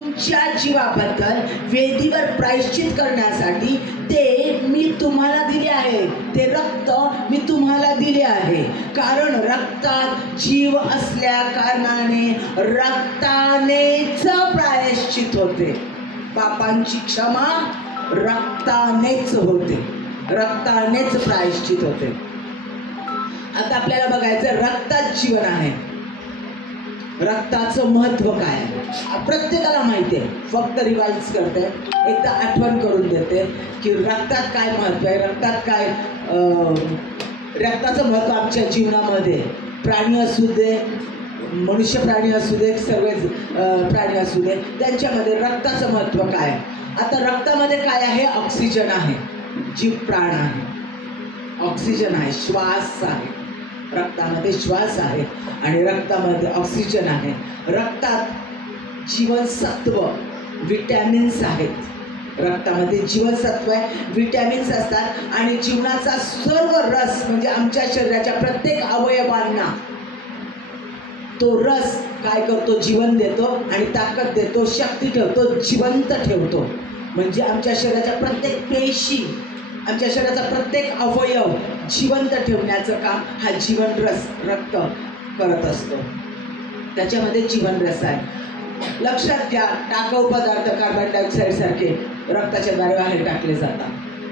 तुमच्या जीवाबद्दल वेदीवर प्रायश्चित करण्यासाठी ते मी तुम्हाला दिले आहे, ते रक्त मी तुम्हाला दिले आहे. कारण रक्तात जीव असल्या कारणाने रक्तानेच प्रायश्चित होते. पापांची क्षमा रक्तानेच होते, रक्तानेच प्रायश्चित होते. आता आपल्याला बघायचं रक्तात जीवन आहे. रक्ताचं महत्व काय आहे प्रत्येकाला माहिती आहे, फक्त रिवाइज करते, एकदा आठवण करून देते की रक्तात काय महत्व आहे. रक्तात काय रक्ताचं महत्व आमच्या जीवनामध्ये. प्राणी असू दे, मनुष्य प्राणी असू दे, सर्व प्राणी असू दे, त्यांच्यामध्ये रक्ताचं महत्व काय आहे. आता रक्तामध्ये काय आहे? ऑक्सिजन आहे, जीव प्राण आहे, ऑक्सिजन आहे, श्वास आहे. रक्तामध्ये श्वास आहे आणि रक्तामध्ये ऑक्सिजन आहे. रक्तात जीवनसत्व, विटॅमिन्स आहेत. रक्तामध्ये जीवनसत्व आहे, विटॅमिन्स असतात आणि जीवनाचा सर्व रस म्हणजे आमच्या शरीराच्या प्रत्येक अवयवांना तो रस काय करतो? जीवन देतो आणि ताकद देतो, शक्ती ठेवतो, जिवंत ठेवतो. म्हणजे आमच्या शरीराच्या प्रत्येक पेशी, आमच्या शरीराचा प्रत्येक अवयव जिवंत ठेवण्याचं काम हा जीवन रस रक्त करत असतो. त्याच्यामध्ये जीवन रस आहे. लक्षात घ्या, टाकाऊ पदार्थ कार्बन डायऑक्साईड सारखे रक्ताच्या द्वारे बाहेर टाकले जातात.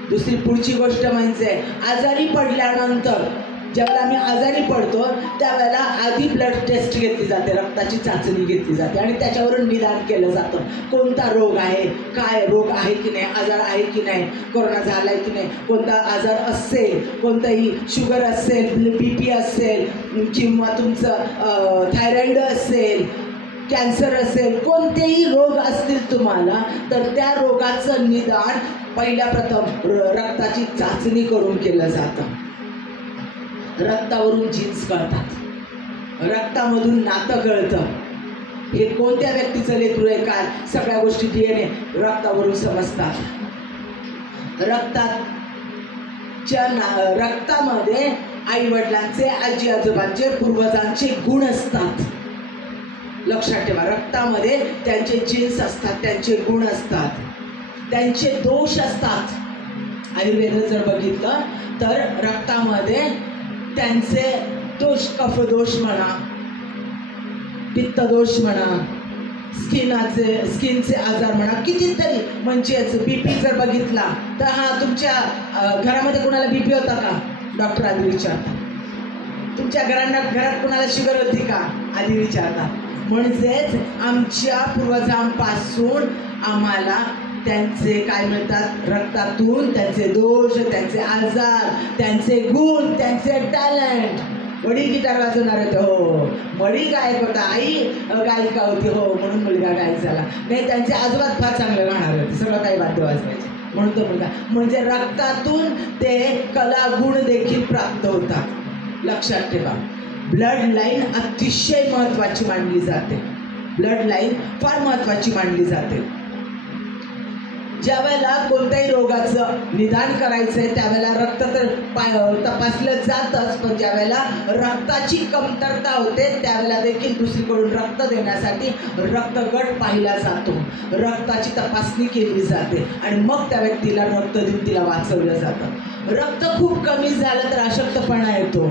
दुसरी पुढची गोष्ट म्हणजे आजारी पडल्यानंतर, ज्यावेळेला आम्ही आजारी पडतो त्यावेळेला आधी ब्लड टेस्ट घेतली जाते, रक्ताची चाचणी घेतली जाते आणि त्याच्यावरून निदान केलं जातं. कोणता रोग आहे, काय रोग आहे की नाही, आजार आहे की नाही, कोरोना झाला आहे की नाही, कोणता आजार असेल, कोणताही शुगर असेल, BP असेल किंवा तुमचं थायरॉइड असेल, कॅन्सर असेल, कोणतेही रोग असतील तुम्हाला, तर त्या रोगाचं निदान पहिल्या प्रथम रक्ताची चाचणी करून केलं जातं. रक्तावरून जीन्स कळतात, रक्तामधून नातं कळतं. हे कोणत्या व्यक्तीचं लेकरू आहे काय, सगळ्या गोष्टी DNA रक्तावरून समजतात. रक्तामध्ये आई वडिलांचे, आजी आजोबांचे, पूर्वजांचे गुण असतात. लक्षात ठेवा, रक्तामध्ये त्यांचे जीन्स असतात, त्यांचे गुण असतात, त्यांचे दोष असतात. आयुर्वेद जर बघितलं तर रक्तामध्ये त्यांचे दोष, कफदोष म्हणा, पित्तदोष म्हणा, स्किनचे आजार म्हणा, कितीतरी. म्हणजेच BP जर बघितला तर तुमच्या घरामध्ये कोणाला BP होता का? डॉक्टर आधी विचारतात. तुमच्या घरात कोणाला शुगर होती का? आधी विचारतात. म्हणजेच आमच्या पूर्वजांपासून आम्हाला त्यांचे काय मिळतात? रक्तातून त्यांचे दोष, त्यांचे आजार, त्यांचे गुण, त्यांचे टॅलेंट. वडील गिटार वाजवणार होते, हो. वडील गायक होता, आई गायिका होती, हो, म्हणून मुलगा गायक झाला. नाही, त्यांचे आजोबा फार चांगले गाणार होते, सगळं काही वाद्य वाजवायचे, म्हणून तो मुलगा. म्हणजे रक्तातून ते कला गुण देखील प्राप्त होतात. लक्षात ठेवा, ब्लड लाईन अतिशय महत्त्वाची मानली जाते. ब्लड लाईन फार महत्त्वाची मानली जाते. ज्या वेळेला कोणत्याही रोगाचं निदान करायचं आहे त्यावेळेला रक्त तर तपासलं जातच, पण ज्या वेळेला रक्ताची कमतरता होते त्यावेळेला देखील दुसरीकडून रक्त देण्यासाठी रक्तगट पाहिला जातो, रक्ताची तपासणी केली जाते आणि मग त्या व्यक्तीला रक्त देऊन तिला वाचवलं जातं. रक्त खूप कमी झालं तर अशक्तपणा येतो,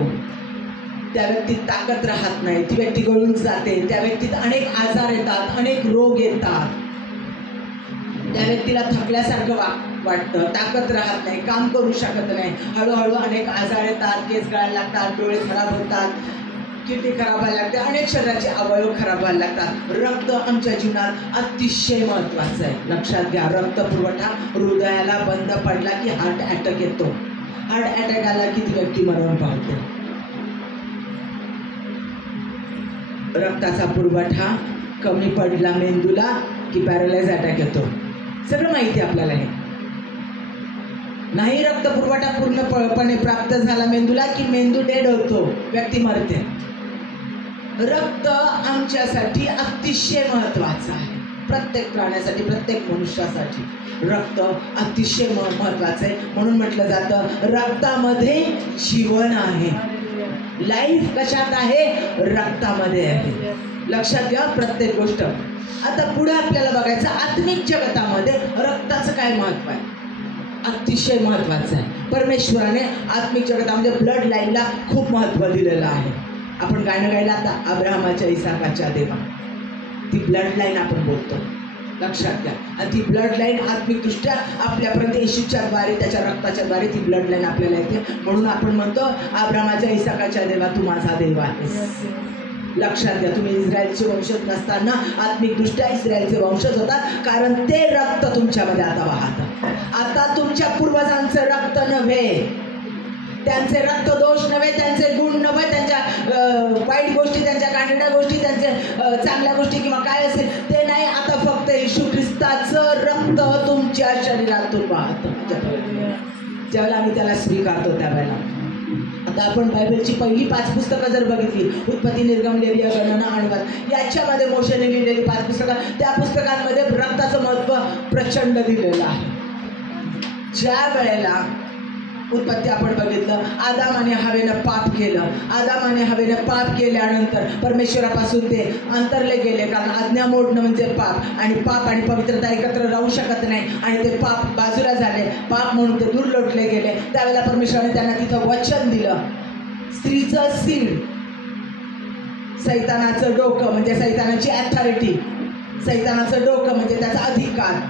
त्या व्यक्तीत ताकद राहत नाही, ती व्यक्ती गळून जाते, त्या व्यक्तीत अनेक आजार येतात, अनेक रोग येतात, त्या व्यक्तीला थकल्यासारखं वाटतं, ताकद राहत नाही, काम करू शकत नाही. हळूहळू अनेक आजार येतात, केस गळायला लागतात, डोळे खराब होतात, किडनी खराब व्हायला लागते, अनेक शरीराचे अवयव खराब व्हायला लागतात. रक्त आमच्या जीवनात अतिशय महत्त्वाचं आहे. लक्षात घ्या, रक्त पुरवठा हृदयाला बंद पडला की हार्ट अटॅक येतो. हार्ट अटॅक आला की ती व्यक्ती मरण पावते. रक्ताचा पुरवठा कमी पडला मेंदूला की पॅरालाइज अटॅक येतो. सगळं माहिती आपल्याला. हे नाही रक्त पुरवठा पूर्णपणे प्राप्त झाला मेंदूला की मेंदू डेड होतो, व्यक्ती मरते. रक्त आमच्यासाठी अतिशय महत्त्वाचं आहे. प्रत्येक प्राण्यासाठी, प्रत्येक मनुष्यासाठी रक्त अतिशय महत्त्वाचं आहे. म्हणून म्हटलं जातं रक्तामध्ये जीवन आहे. लाईफ कशात आहे? रक्तामध्ये आहे. लक्षात घ्या प्रत्येक गोष्ट. आता पुढे आपल्याला बघायचं आत्मिक जगतामध्ये रक्ताचं काय महत्व आहे. अतिशय महत्वाचं आहे. परमेश्वराने आत्मिक जगतामध्ये ब्लड लाईनला खूप महत्व दिलेलं आहे. आपण गाणं गायला आता अब्राहमाच्या इसाकाच्या देवा, ती ब्लड लाईन आपण बोलतो. लक्षात घ्या. आणि ती ब्लड लाईन आत्मिकदृष्ट्या आपल्यापर्यंत येशूच्या द्वारे, त्याच्या रक्ताच्या द्वारे ती ब्लड लाईन आपल्याला येते. म्हणून आपण म्हणतो अब्राहमाच्या इसाकाच्या देवा तू माझा देव आहेस. लक्षात घ्या. तुम्ही इस्रायलचे वंशज नसताना आत्मिकदृष्ट्या इस्रायलचे वंशज होतात, कारण ते रक्त तुमच्यामध्ये आता वाहतं. आता तुमच्या पूर्वजांचं रक्त नव्हे, त्यांचे रक्त दोष नव्हे, त्यांचे गुण नव्हे, त्यांच्या वाईट गोष्टी, त्यांच्या कांडण्या गोष्टी, त्यांच्या चांगल्या गोष्टी किंवा काय असेल ते नाही. आता फक्त येशू ख्रिस्ताचं रक्त तुमच्या शरीरातून वाहतं. ज्यावेळेला आम्ही त्याला स्वीकारतो त्यावेळेला. आता आपण बायबलची पहिली 5 पुस्तकं जर बघितली, उत्पत्ती, निर्गम, लेविया, गणना आणि वाद, याच्यामध्ये मोशेने लिहिलेली 5 पुस्तकं, त्या पुस्तकांमध्ये रक्ताचं महत्त्व प्रचंड दिलेलं आहे. ज्या वेळेला उत्पत्ती आपण बघितलं, आदाम आणि हवेनं पाप केलं. आदाम आणि हवेनं पाप केल्यानंतर परमेश्वरापासून ते अंतरले गेले, कारण आज्ञा मोडणं म्हणजे पाप, आणि पाप आणि पवित्रता एकत्र राहू शकत नाही, आणि ते पाप बाजूला झाले, पाप म्हणून ते दूर लोटले गेले. त्यावेळेला परमेश्वराने त्यांना तिथं वचन दिलं, स्त्रीचं सीड, सैतानाचं डोकं म्हणजे सैतानाची अथॉरिटी, सैतानाचं डोकं म्हणजे त्याचा अधिकार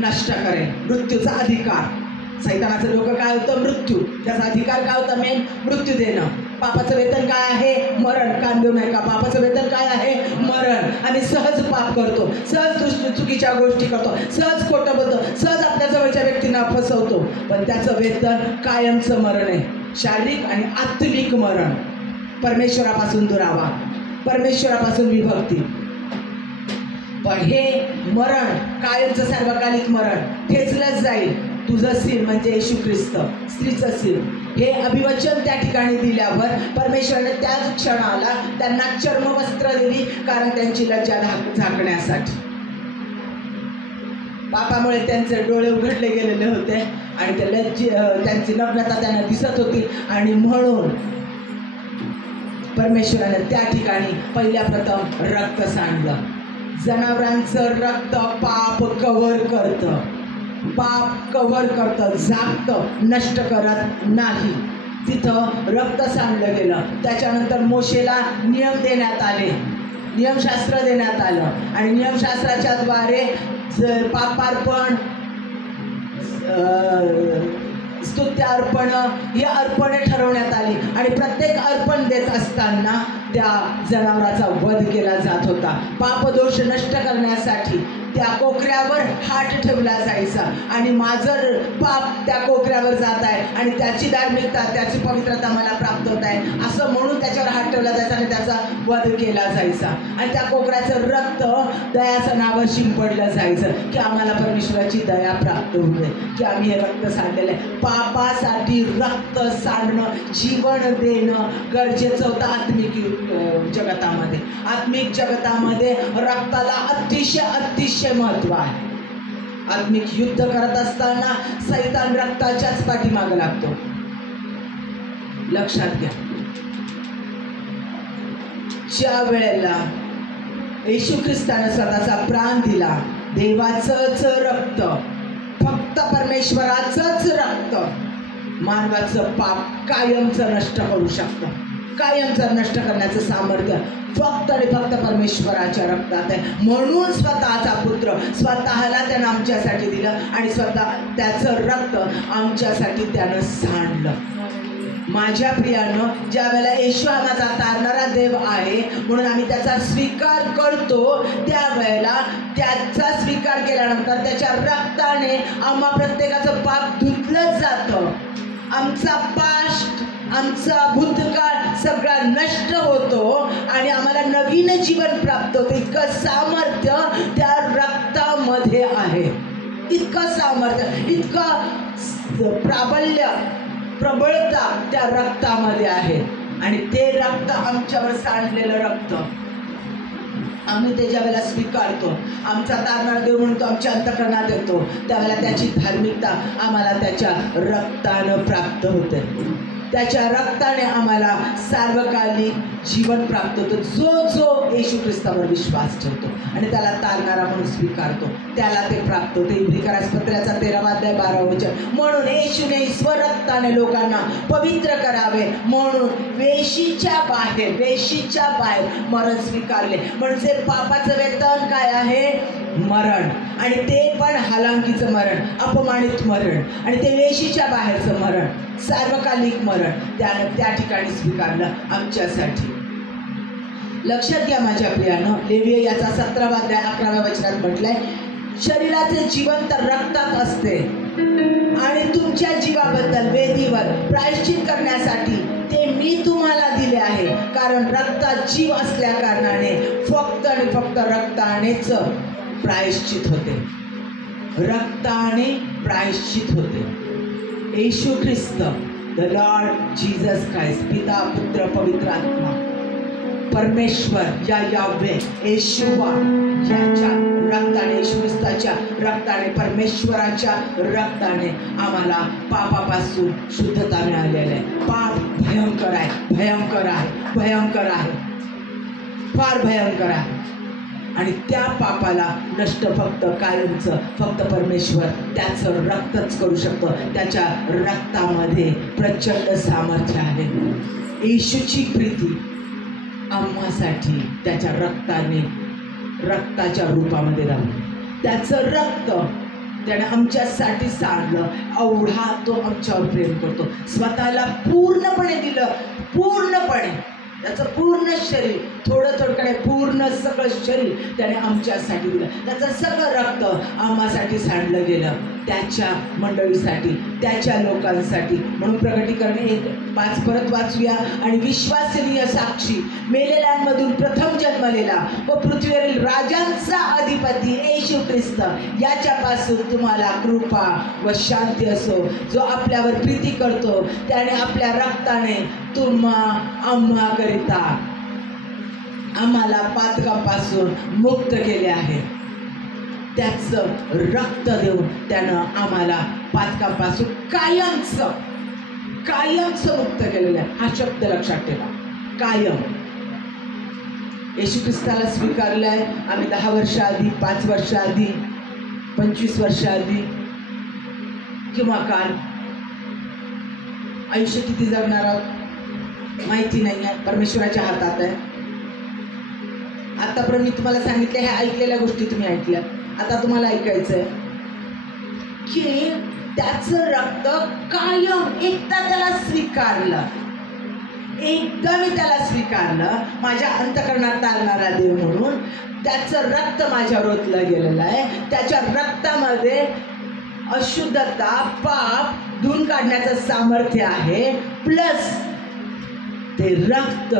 नष्ट करेल, मृत्यूचा अधिकार. सैतानाचं डोकं काय होतं? मृत्यू. त्याचा अधिकार काय होता? मेन मृत्यू देणं. पापाचं वेतन काय आहे? मरण. कान देऊ नये का? पापाचं वेतन काय आहे? मरण. आम्ही सहज पाप करतो, सहज चुकीच्या गोष्टी करतो, सहज खोटं बोलतो, सहज आपल्या जवळच्या व्यक्तींना फसवतो, पण त्याचं वेतन कायमचं मरण आहे. शारीरिक आणि आत्मिक मरण. परमेश्वरापासून दुरावा, परमेश्वरापासून विभक्ती. पण हे मरण कायमचं सार्वकालिक मरण ठेचलंच जाईल. तुझं सीड म्हणजे येशू ख्रिस्त, स्त्रीचं सीड, हे अभिवचन त्या ठिकाणी दिल्यावर परमेश्वराने त्याच क्षणाला त्यांना चर्मवस्त्र दिली, कारण त्यांची लज्जा झाकण्यासाठी. पापामुळे त्यांचे डोळे उघडले गेलेले होते आणि त्यांची नग्नता त्यांना दिसत होती, आणि म्हणून परमेश्वराने त्या ठिकाणी पहिल्या प्रथम रक्त सांडलं. जनावरांचं रक्त पाप कव्हर करतं, पाप कव्हर करतं, झाकतं, नष्ट करत नाही. तिथं रक्त सांडलं गेलं. त्याच्यानंतर मोशेला नियम देण्यात आले, नियमशास्त्र देण्यात आलं, आणि नियमशास्त्राच्या द्वारे पापार्पण, स्तुत्य अर्पण ही अर्पणे ठरवण्यात आली, आणि प्रत्येक अर्पण देत असताना त्या जनावराचा वध केला जात होता. पापदोष नष्ट करण्यासाठी त्या कोकऱ्यावर हात ठेवला जायचा, आणि माझं पाप त्या कोकऱ्यावर जात आहे आणि त्याची धार्मिकता, त्याची पवित्रता मला प्राप्त होत आहे असं म्हणून त्याच्यावर हात ठेवला जायचा आणि त्याचा वध केला जायचा. आणि त्या कोकऱ्याचं रक्त दयाचं नावावर शिंपडलं जायचं की आम्हाला परमेश्वराची दया प्राप्त होऊ दे, की आम्ही हे रक्त सांडलेलं आहे. पापासाठी रक्त सांडणं, जीवन देणं गरजेचं होतं आत्मिक जगतामध्ये. आत्मिक जगतामध्ये रक्ताला अतिशय महत्व आहे. आत्मिक युद्ध करत असताना सैतान रक्ताच्याच पाठीमागे लागतो. लक्षात घ्या. ज्या वेळेला येशू ख्रिस्ताने स्वतःचा प्राण दिला, देवाचंच रक्त, फक्त परमेश्वराचंच रक्त मानवाचं पाप कायमचं नष्ट करू शकतं. कायमचं नष्ट करण्याचं सामर्थ्य फक्त आणि फक्त परमेश्वराच्या रक्तात आहे. म्हणून स्वतःचा पुत्र स्वतःला त्यानं आमच्यासाठी दिलं, आणि स्वतः त्याचं रक्त आमच्यासाठी त्यानं सांडलं. माझ्या प्रियानं, ज्या वेळेला येशू हा माझा तारणारा देव आहे म्हणून आम्ही त्याचा स्वीकार करतो, त्यावेळेला त्याचा स्वीकार केल्यानंतर त्याच्या रक्ताने आम्हा प्रत्येकाचं पाप धुतलं जातं. आमचा पास्ट, आमचा भूतकाळ सगळा नष्ट होतो आणि आम्हाला नवीन जीवन प्राप्त होतं. इतकं सामर्थ्य त्या रक्तामध्ये आहे, इतकं सामर्थ्य, इतकं प्राबल्य, प्रबळता त्या रक्तामध्ये आहे. आणि ते रक्त आमच्यावर सांडलेलं रक्त आम्ही त्याच्या वेळेला स्वीकारतो, आमचा तारणारा देव म्हणून तो आमच्या अंतःकरणात येतो, त्यावेळेला त्याची धार्मिकता आम्हाला त्याच्या रक्तानं प्राप्त होते. त्याच्या रक्ताने आम्हाला सार्वकालिक जीवन प्राप्त होतं. जो जो येशू ख्रिस्तावर विश्वास ठेवतो आणि त्याला तारणारा म्हणून स्वीकारतो त्याला ते प्राप्त होते. इब्रिकरास पत्राचा 13वा अध्याय 12वा वचन. म्हणून येशूने स्वरक्ताने लोकांना पवित्र करावे म्हणून वेशीच्या बाहेर मरण स्वीकारले. म्हणजे पापाचं वेतन काय आहे? मरण. आणि ते पण हालांकीचं मरण, अपमानित मरण, आणि ते वेशीच्या बाहेरचं मरण, सार्वकालिक मरण त्यानं त्या ठिकाणी स्वीकारलं आमच्यासाठी. लक्षात घ्या माझ्या प्रियानं, लेवीय याचा 17वा अध्याय 11व्या वचनात म्हटलंय, शरीराचे जीवन तर रक्तात असते आणि तुमच्या जीवाबद्दल वेदीवर प्रायश्चित करण्यासाठी ते मी तुम्हाला दिले आहे. कारण रक्तात जीव असल्या कारणाने फक्त आणि फक्त रक्तानेच प्रायश्चित होते. रक्ताने प्रायश्चित होते. येशू ख्रिस्त, द लॉर्ड जीसस क्राइस्ट, पिता पुत्र पवित्र आत्मा, परमेश्वर या यावे येशुवा याच्या रक्ताने, येशू ख्रिस्ताच्या रक्ताने, परमेश्वराच्या रक्ताने आम्हाला पापापासून शुद्धता मिळालेली आहे. पाप भयंकर आहे, भयंकर आहे, भयंकर आहे, फार भयंकर आहे. आणि त्या पापाला नष्ट फक्त कायमचं फक्त परमेश्वर त्याचं रक्तच करू शकतो. त्याच्या रक्तामध्ये प्रचंड सामर्थ्य आहे. येशूची प्रीती आम्हासाठी त्याच्या रक्ताने, रक्ताच्या रूपामध्ये राहून त्याचं रक्त त्याने आमच्यासाठी सांडलं. एवढा तो आमच्यावर प्रेम करतो. स्वतःला पूर्णपणे दिलं, पूर्णपणे त्याचं पूर्ण शरीर, थोडं पूर्ण सगळं शरीर त्याने आमच्यासाठी दिलं. त्याचं सगळं रक्त आम्हासाठी सांडलं गेलं, त्याच्या मंडळीसाठी, त्याच्या लोकांसाठी. म्हणून प्रकटीकरण 1:5 परत वाचूया. आणि विश्वसनीय साक्षी, मेलेल्यांमधून प्रथम जन्मलेला व पृथ्वीवरील राजांचा अधिपती येशू ख्रिस्त याच्यापासून तुम्हाला कृपा व शांती असो. जो आपल्यावर प्रीती करतो त्याने आपल्या रक्ताने आम्हाकरिता आम्हाला पातकापासून मुक्त केले आहे. त्याचं रक्त देऊन त्यानं आम्हाला पातकापासून कायमचं मुक्त केलेलं आहे. हा शब्द लक्षात ठेवा, कायम. येशू ख्रिस्ताला स्वीकारलं आहे आम्ही 10 वर्षाआधी, 5 वर्षाआधी, 25 वर्षाआधी किंवा काल. आयुष्य किती जगणार आहोत माहिती नाही आहे, परमेश्वराच्या हातात आहे. आतापर्यंत मी तुम्हाला सांगितलं, ह्या ऐकलेल्या गोष्टी तुम्ही ऐकल्या, आता तुम्हाला ऐकायचं आहे की त्याचं रक्त कायम. एकदा त्याला स्वीकारलं, एकदा मी त्याला स्वीकारलं, माझ्या अंतःकरणात तारणारा देव म्हणून त्याचं रक्त माझ्यावर ओतलं गेलेलं आहे. त्याच्या रक्तामध्ये अशुद्धता, पाप धुवून काढण्याचं सामर्थ्य आहे. प्लस ते रक्त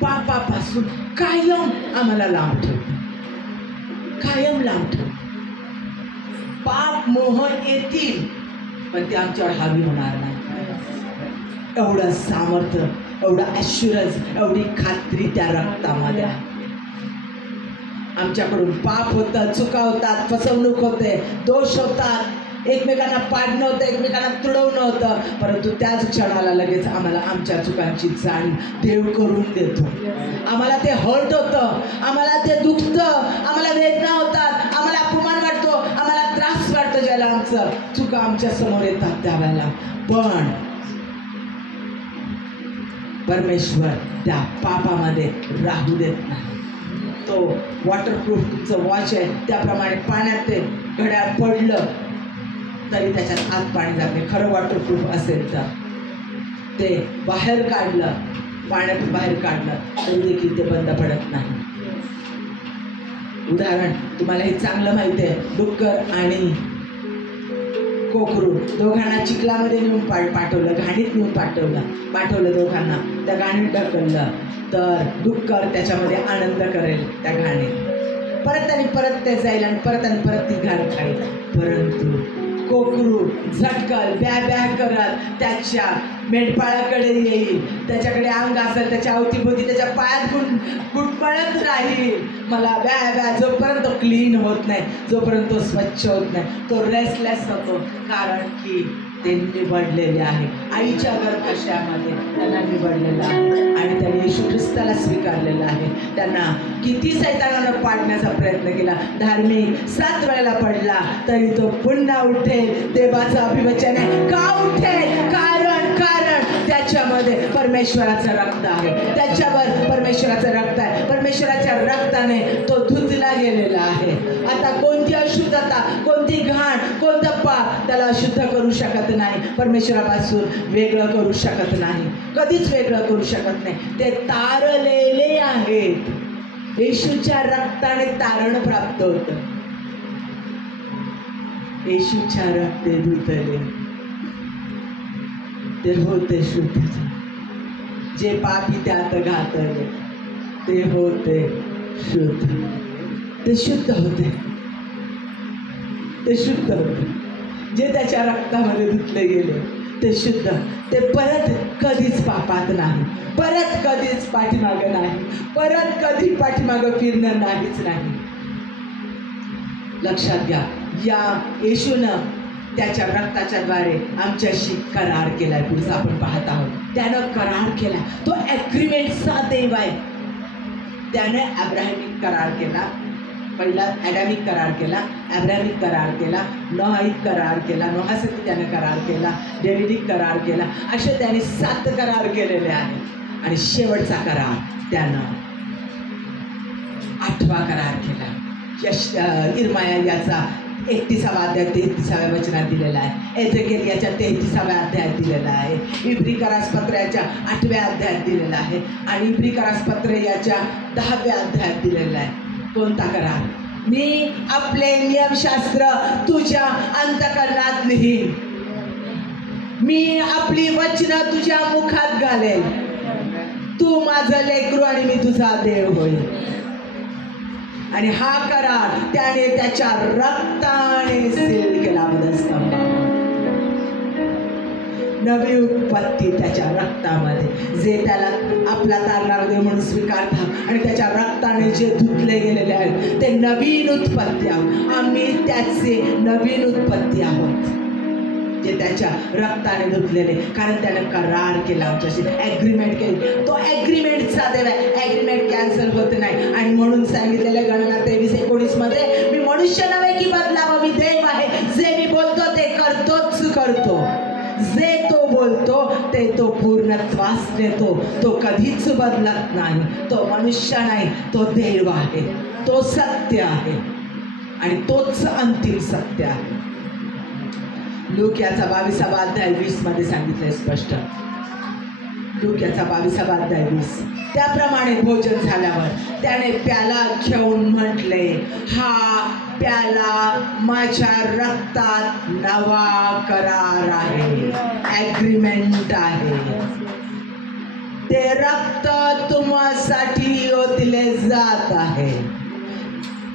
पापापासून कायम आम्हाला लांब ठेवतो, कायम लांब ठेवतो. पाप मोह येतील पण ते आमच्यावर हावी होणार नाही. एवढं सामर्थ्य, एवढं ॲश्युरन्स, एवढी खात्री त्या रक्तामध्ये आहे. आमच्याकडून पाप होतं, चुका होतात, फसवणूक होते, दोष होतात, एकमेकांना पाडणं होतं, एकमेकांना तुडवणं होतं, परंतु त्याच क्षणाला लगेच आम्हाला आमच्या चुकांची जाणीव देव करून देतो. आम्हाला ते हर्ट होतं, आम्हाला ते दुखतं, आम्हाला वेदना होतात, आम्हाला अपमान वाटतो, आम्हाला त्रास वाटतो ज्याला आमचं चुका आमच्या समोर येतात त्यावेळेला. पण परमेश्वर त्या पापामध्ये राहू देत नाही. तो वॉटरप्रूफ तुमचं वॉच आहे, त्याप्रमाणे पाण्यात ते घड्याळ पडलं तरी त्याच्यात आत पाणी जात नाही. खरं वॉटरप्रूफ असेल तर ते बाहेर काढलं, पाण्यातून बाहेर काढलं तरी देखील ते बंद पडत नाही. उदाहरण तुम्हाला हे चांगलं माहिती आहे, डुक्कर आणि कोकरू दोघांना चिखलामध्ये नेऊन पाठवलं, घाणीत नेऊन पाठवलं दोघांना. त्या घाणीत ढकललं तर डुक्कर त्याच्यामध्ये आनंद करेल त्या घाणीत, परत ते जाईल आणि परत ती घाण खाईल. परंतु कोकरू झटकल, ब्या करत त्याच्या मेंढपाळाकडे येईल, त्याच्याकडे अंग असेल, त्याच्या अवतीभोवती त्याच्या पायात गुटमळत राहील. मला ब्या जोपर्यंत क्लीन होत नाही, जोपर्यंत तो स्वच्छ होत नाही, तो रेस्टलेस होतो. कारण की ते निवडलेले आहे. आईच्या गर्भाशयामध्ये त्यांना निवडलेलं आहे आणि त्यांनी येशू ख्रिस्ताला स्वीकारलेलं आहे. त्यांना किती सैतानानं पाडण्याचा प्रयत्न केला, धार्मिक 7 वेळेला पडला तरी तो पुन्हा उठेल. देवाचं अभिवचन आहे. का उठेल? कारण त्याच्यामध्ये परमेश्वराचं रक्त आहे, त्याच्यावर परमेश्वराचं रक्त आहे. परमेश्वराच्या रक्ताने तो धुतला गेलेला आहे. आता कोणती अशुद्धता, कोणती घाण, कोणतं पाप त्याला अशुद्ध करू शकत नाही, परमेश्वरापासून वेगळं करू शकत नाही, कधीच वेगळं करू शकत नाही. ते तारलेले आहेत. येशूच्या रक्ताने तारण प्राप्त होतं. येशूच्या रक्ते धुतले ते होते शुद्ध. जे पापी त्यात घातले ते होते शुद्ध. ते शुद्ध होते, ते शुद्ध होते. जे त्याच्या रक्तामध्ये धुतले गेले ते शुद्ध. ते परत कधीच पापात नाही, परत कधीच पाठीमागं नाही, परत कधी पाठीमागं फिरणं नाहीच नाही. लक्षात घ्या, या येशूनं त्याच्या रक्ताच्या द्वारे आमच्याशी करार केलाय. पुढचा आपण पाहत आहोत. त्यानं करार केला. तो ॲग्रीमेंटचा देव आहे. त्याने अब्राहमिक करार केला. पहिला ॲडॅमिक करार केला, अब्राहमिक करार केला, नोहाईक करार केला, नोहासाठी त्याने करार केला, डेव्हिडिक करार केला. असे त्याने 7 करार केलेले आहेत. आणि शेवटचा करार त्यानं 8वा करार केला. इर्माया याचा 31वा अध्याय 33व्या वचनात दिलेला आहे. एझेकिएल याच्या 33व्या अध्यायात दिलेला आहे. इब्री करासपत्र याच्या 8व्या अध्यायात दिलेला आहे आणि इब्री करासपत्र याच्या 10व्या अध्यायात दिलेला आहे. कोणता करार? मी आपले नियमशास्त्र तुझ्या अंतःकरणात लिहीन, मी आपली वचनं तुझ्या मुखात घालेन, तू माझं लेकरू आणि मी तुझा देव होईल. आणि हा करार त्याने त्याच्या रक्ताने सील केला. नवी उत्पत्ती त्याच्या रक्तामध्ये. जे त्याला आपला तारणारा देव म्हणून स्वीकारतात आणि त्याच्या रक्ताने जे धुतले गेलेले आहेत ते नवीन उत्पत्ती आहोत. आम्ही त्याचे नवीन उत्पत्ती आहोत, जे त्याच्या रक्ताने धुतलेले. कारण त्यानं करार केला आमच्याशी, ॲग्रीमेंट केली. तो ॲग्रीमेंटचा देव आहे. ॲग्रीमेंट कॅन्सल होत नाही. आणि म्हणून सांगितलेलं गणना 23:19 मध्ये, मी मनुष्य नव्हे की बदलावं, मी देव आहे. जे मी बोलतो ते करतो. जे तो बोलतो ते तो पूर्णत्वास नेतो. तो कधीच बदलत नाही. तो मनुष्य नाही, तो देव आहे. तो सत्य आहे आणि तोच अंतिम सत्य आहे. लूक याचा 22वा अध्याय 20 मध्ये सांगितलंय स्पष्ट. लूक याचा 22वा अध्याय 20. त्याप्रमाणे भोजन झाल्यावर त्याने प्याला घेऊन म्हटले, हा प्याला माझ्या रक्तात नवा करार आहे, ॲग्रीमेंट आहे. ते रक्त तुम्हासाठी ओतले जात आहे.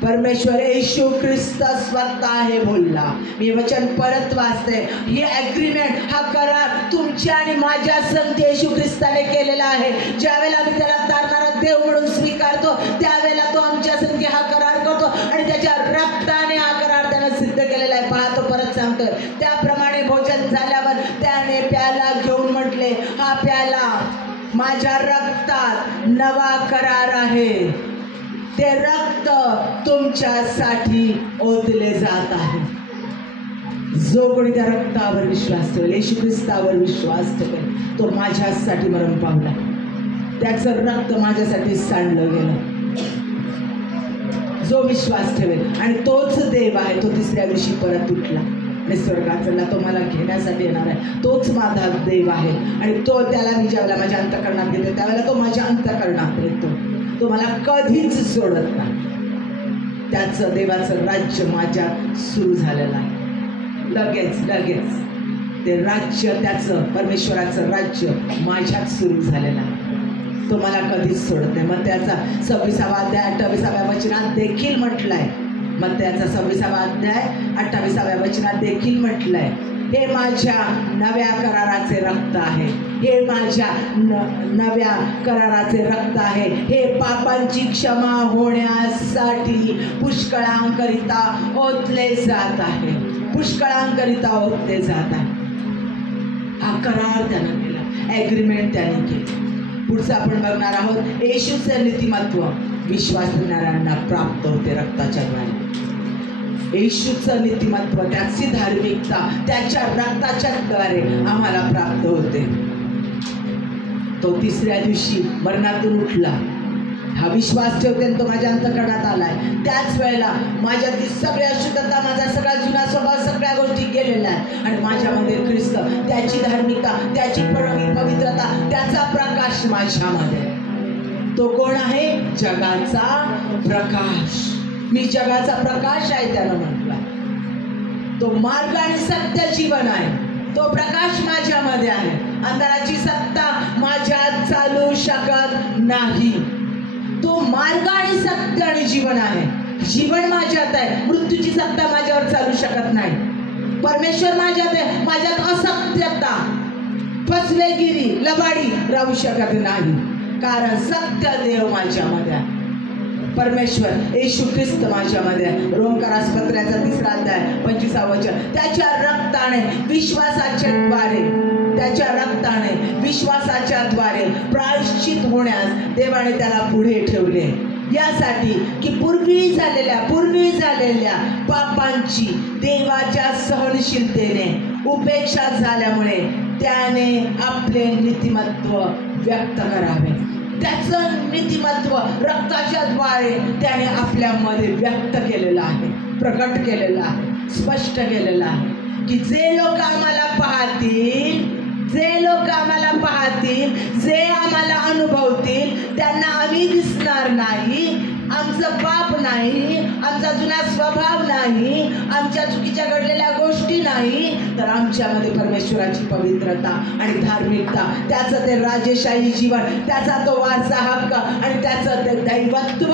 परमेश्वर येशू ख्रिस्त स्वतः हे बोलला. मी वचन परत वाचते. ही ॲग्रीमेंट, हा करार तुमच्या आणि माझ्या संत येशू ख्रिस्ताने केलेला आहे. ज्यावेळेला आम्ही त्याला तारणारा देव म्हणून स्वीकारतो त्यावेळेला तो आमच्या संती हा करार करतो आणि त्याच्या रक्ताने हा करार त्यानं सिद्ध केलेला आहे. पाहतो, परत सांगतोय. त्याप्रमाणे भोजन झाल्यावर त्याने प्याला घेऊन म्हटले, हा प्याला माझ्या रक्तात नवा करार आहे. ते रक्त तुमच्यासाठी ओतले जात आहे. जो कोणी त्या रक्तावर विश्वास ठेवेल, येशू ख्रिस्तावर विश्वास ठेवेल, तो माझ्यासाठी मरण पावला. त्याचं रक्त माझ्यासाठी सांडलं गेलं. जो विश्वास ठेवेल आणि तोच देव आहे. तो 3ऱ्या दिवशी परत उठला आणि स्वर्गात चढला. तो मला घेण्यासाठी येणार आहे. तोच माझा देव आहे आणि तो त्याला मी ज्यावेळेला माझ्या अंतःकरणात घेते त्यावेळेला तो माझ्या अंतःकरणात येतो. तो मला कधीच सोडत नाही. त्याचं देवाचं राज्य माझ्यात सुरू झालेलं आहे. लगेच ते राज्य, त्याचं परमेश्वराचं राज्य माझ्यात सुरू झालेलं आहे. तो मला कधीच सोडत नाही. मग त्याचा 26वा अध्याय 28व्या वचनात देखील म्हटलंय. मग त्याचा 26वा अध्याय 28व्या वचनात देखील म्हटलंय, हे माझ्या नव्या कराराचे रक्त आहे. हे माझ्या नव्या कराराचे रक्त आहे. हे पापांची क्षमा होण्यासाठी पुष्कळांकरिता ओतले जात आहे. पुष्कळांकरिता ओतले जात आहे. हा करार त्यानं केला, ॲग्रीमेंट त्याने केली. पुढचं आपण बघणार आहोत, येशूचं नीतिमत्व विश्वासणाऱ्यांना प्राप्त होते रक्ताच्या द्वारे. येशूचं नीतिमत्व, त्याची धार्मिकता त्याच्या रक्ताच्या द्वारे आम्हाला प्राप्त होते. तो तिसऱ्या दिवशी मरणातून उठला, हा विश्वास ठेवते तो माझ्या अंतःकरणात आलाय. त्याच वेळेला माझ्यातील सगळी अशुद्धता, माझा सगळा जुना स्वभाव, सगळ्या गोष्टी गेलेल्या आहेत आणि माझ्यामध्ये ख्रिस्त, त्याची धार्मिकता, त्याची पवित्रता, त्याचा प्रकाश माझ्यामध्ये. तो कोण आहे? जगाचा प्रकाश. मी जगाचा प्रकाश आहे त्यानं म्हटलं. तो मार्ग आणि सत्य जीवन आहे. तो प्रकाश माझ्यामध्ये आहे. अंधाराची सत्ता माझ्यात चालू शकत नाही. तो मार्ग आणि सत्य आणि जीवन आहे. जीवन माझ्यात आहे, मृत्यूची सत्ता माझ्यावर चालू शकत नाही. परमेश्वर माझ्यात आहे, माझ्यात असत्यता, फसवेगिरी, लबाडी राहू शकत नाही, कारण सत्य देव माझ्यामध्ये आहे. परमेश्वर येशू ख्रिस्त माझ्यामध्ये आहे. रोमकारास पत्राचा 3 अध्याय 25 वचन. त्याच्या रक्ताने विश्वासाच्या द्वारे, त्याच्या रक्ताने विश्वासाच्या द्वारे प्रायश्चित होण्यास देवाने त्याला पुढे ठेवले, यासाठी की पूर्वी झालेल्या पापांची देवाच्या सहनशीलतेने उपेक्षा झाल्यामुळे त्याने आपले नीतिमत्व व्यक्त करावे. त्याचं नीतिमत्व रक्ताच्या द्वारे त्याने आपल्यामध्ये व्यक्त केलेलं आहे, प्रकट केलेलं आहे, स्पष्ट केलेलं आहे की जे लोक आम्हाला पाहतील, जे आम्हाला अनुभवतील, त्यांना आम्ही दिसणार नाही, आमचं पाप नाही, आमचा जुना स्वभाव नाही, आमच्या चुकीच्या घडलेल्या गोष्टी नाही, तर आमच्यामध्ये परमेश्वराची पवित्रता आणि धार्मिकता, त्याचं ते राजेशाही जीवन, त्याचा तो वारसा हक्क आणि त्याचं ते दैवत्व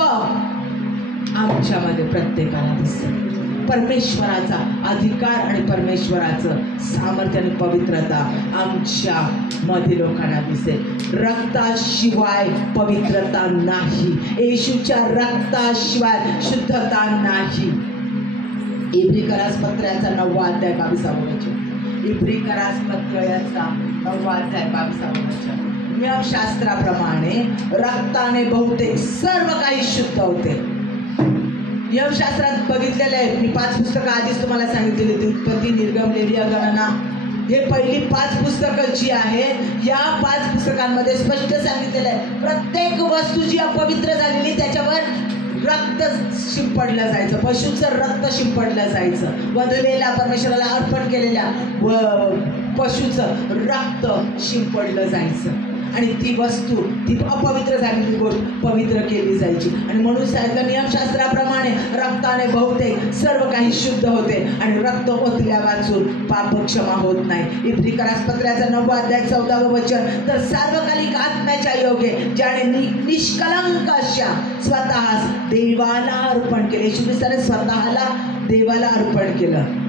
आमच्यामध्ये प्रत्येकाला दिसेल. परमेश्वराचा अधिकार आणि परमेश्वराचं सामर्थ्य आणि पवित्रता आमच्या मध्ये लोकांना दिसेल. रक्ताशिवाय पवित्रता नाही, येशूच्या रक्ताशिवाय शुद्धता नाही. इब्रिकरास पत्राचा 9 अध्याय 22 वचन. इब्रिकरास पत्र याचा 9 अध्याय 22 वचन. नियमशास्त्राप्रमाणे रक्ताने बहुतेक सर्व काही शुद्ध होते. नियमशास्त्रात बघितलेले आहेत मी 5 पुस्तकं आधीच तुम्हाला सांगितलेली होती. उत्पत्ती, निर्गम, लेविया, गणना, हे पहिली 5 पुस्तकं जी आहेत, या 5 पुस्तकांमध्ये स्पष्ट सांगितलेलं आहे प्रत्येक वस्तू जी अपवित्र झालेली त्याच्यावर रक्त शिंपडलं जायचं, पशूचं रक्त शिंपडलं जायचं. वधलेला परमेश्वराला अर्पण केलेल्या पशूचं रक्त शिंपडलं जायचं आणि ती वस्तू, ती अपवित्र झालेली गोष्ट पवित्र केली जायची. आणि म्हणून सांगितलं नियमशास्त्राप्रमाणे रक्ताने बहुतेक सर्व काही शुद्ध होते आणि रक्त ओतल्या वाचून पाप क्षमा होत नाही. इब्रिकरास पत्राचा 9 अध्याय 14 वचन. तर सार्वकालिक आत्म्याच्या योगे ज्याने निष्कलंक अशा स्वतःस देवाला अर्पण केले, येशू ख्रिस्ताने स्वतःला देवाला अर्पण केलं,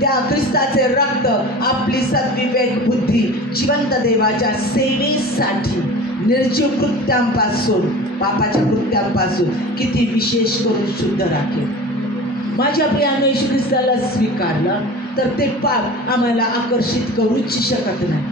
त्या ख्रिस्ताचे रक्त आपली सद्विवेक बुद्धी जिवंत देवाच्या सेवेसाठी निर्जीव कृत्यांपासून, पापाच्या कृत्यांपासून किती विशेष करून शुद्ध राखेल. माझ्या प्रियाने येशू ख्रिस्ताला स्वीकारलं तर ते पाप आम्हाला आकर्षित करूच शकत नाही.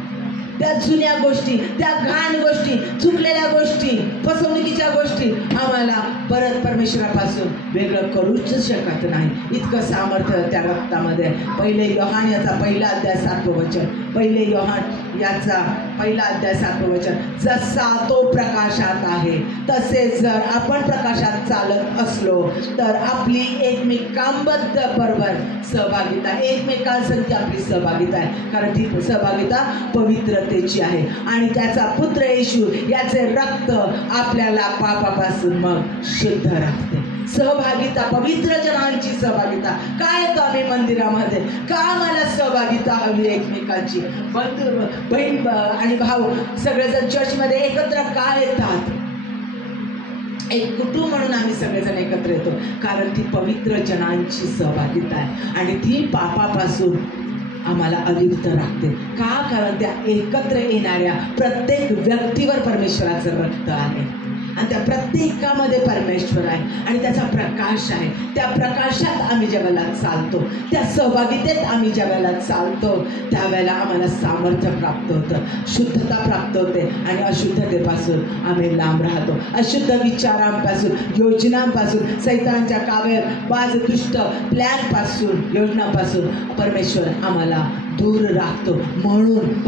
त्या जुन्या गोष्टी, त्या घाण गोष्टी, चुकलेल्या गोष्टी, फसवणुकीच्या गोष्टी आम्हाला परत परमेश्वरापासून वेगळं करूच शकत नाही. इतकं सामर्थ्य त्या रक्तामध्ये. पहिले योहान याचा 1 अध्याय 7 वचन. पहिले योहान याचा 1 अध्याय 7 वचन. जसा तो प्रकाशात आहे तसे जर आपण प्रकाशात चालत असलो तर आपली एकमेकांबरोबर सहभागिता, एकमेकांसंगती आपली सहभागिता आहे, कारण ती सहभागिता पवित्रतेची आहे. आणि त्याचा पुत्र येशू याचे रक्त आपल्याला पापापासून मग शुद्ध राखते. सहभागिता, पवित्र जनांची सहभागिता. काय येतो आम्ही मंदिरामध्ये, का आम्हाला सहभागिता हवी एकमेकांची. बंधू, बहीण आणि भाऊ सगळेजण चर्चमध्ये एकत्र का येतात? एक कुटुंब म्हणून आम्ही सगळेजण एकत्र येतो, कारण ती पवित्र जनांची सहभागिता आहे आणि ती पापापासून आम्हाला अलिप्त राखते. का? कारण त्या एकत्र येणाऱ्या प्रत्येक व्यक्तीवर परमेश्वराचं रक्त आहे. आणि त्या प्रत्येकामध्ये परमेश्वर आहे आणि त्याचा प्रकाश आहे. त्या प्रकाशात आम्ही ज्या वेळेला चालतो, त्या सहभागितेत आम्ही ज्या वेळेला चालतो, त्यावेळेला आम्हाला सामर्थ्य प्राप्त होतं, शुद्धता प्राप्त होते आणि अशुद्धतेपासून आम्ही लांब राहतो. अशुद्ध विचारांपासून, योजनांपासून, सैतानाच्या कावेर बाज दुष्ट प्लॅनपासून, योजनापासून परमेश्वर आम्हाला दूर राखतो. म्हणून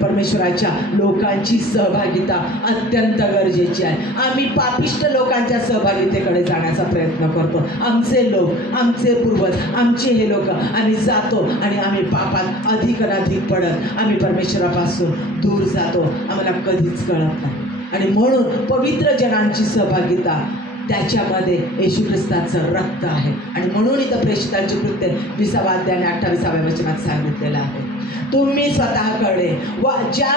परमेश्वराच्या लोकांची सहभागिता अत्यंत गरजेची आहे. आम्ही पापिष्ट लोकांच्या सहभागितेकडे जाण्याचा प्रयत्न करतो. आमचे लोक, आमचे पूर्वज, आमचे हे लोक, आम्ही जातो आणि आम्ही पापात अधिक पडत आम्ही परमेश्वरापासून दूर जातो. आम्हाला कधीच कळत नाही. आणि म्हणून पवित्र जनांची सहभागिता त्याच्यामध्ये येशू ख्रिस्ताचं रक्त आहे. आणि म्हणून इथं प्रेषितांची कृत्य 20 अध्याय 28 वचनात सांगितलेलं आहे, तुम्ही स्वतःकडे व ज्या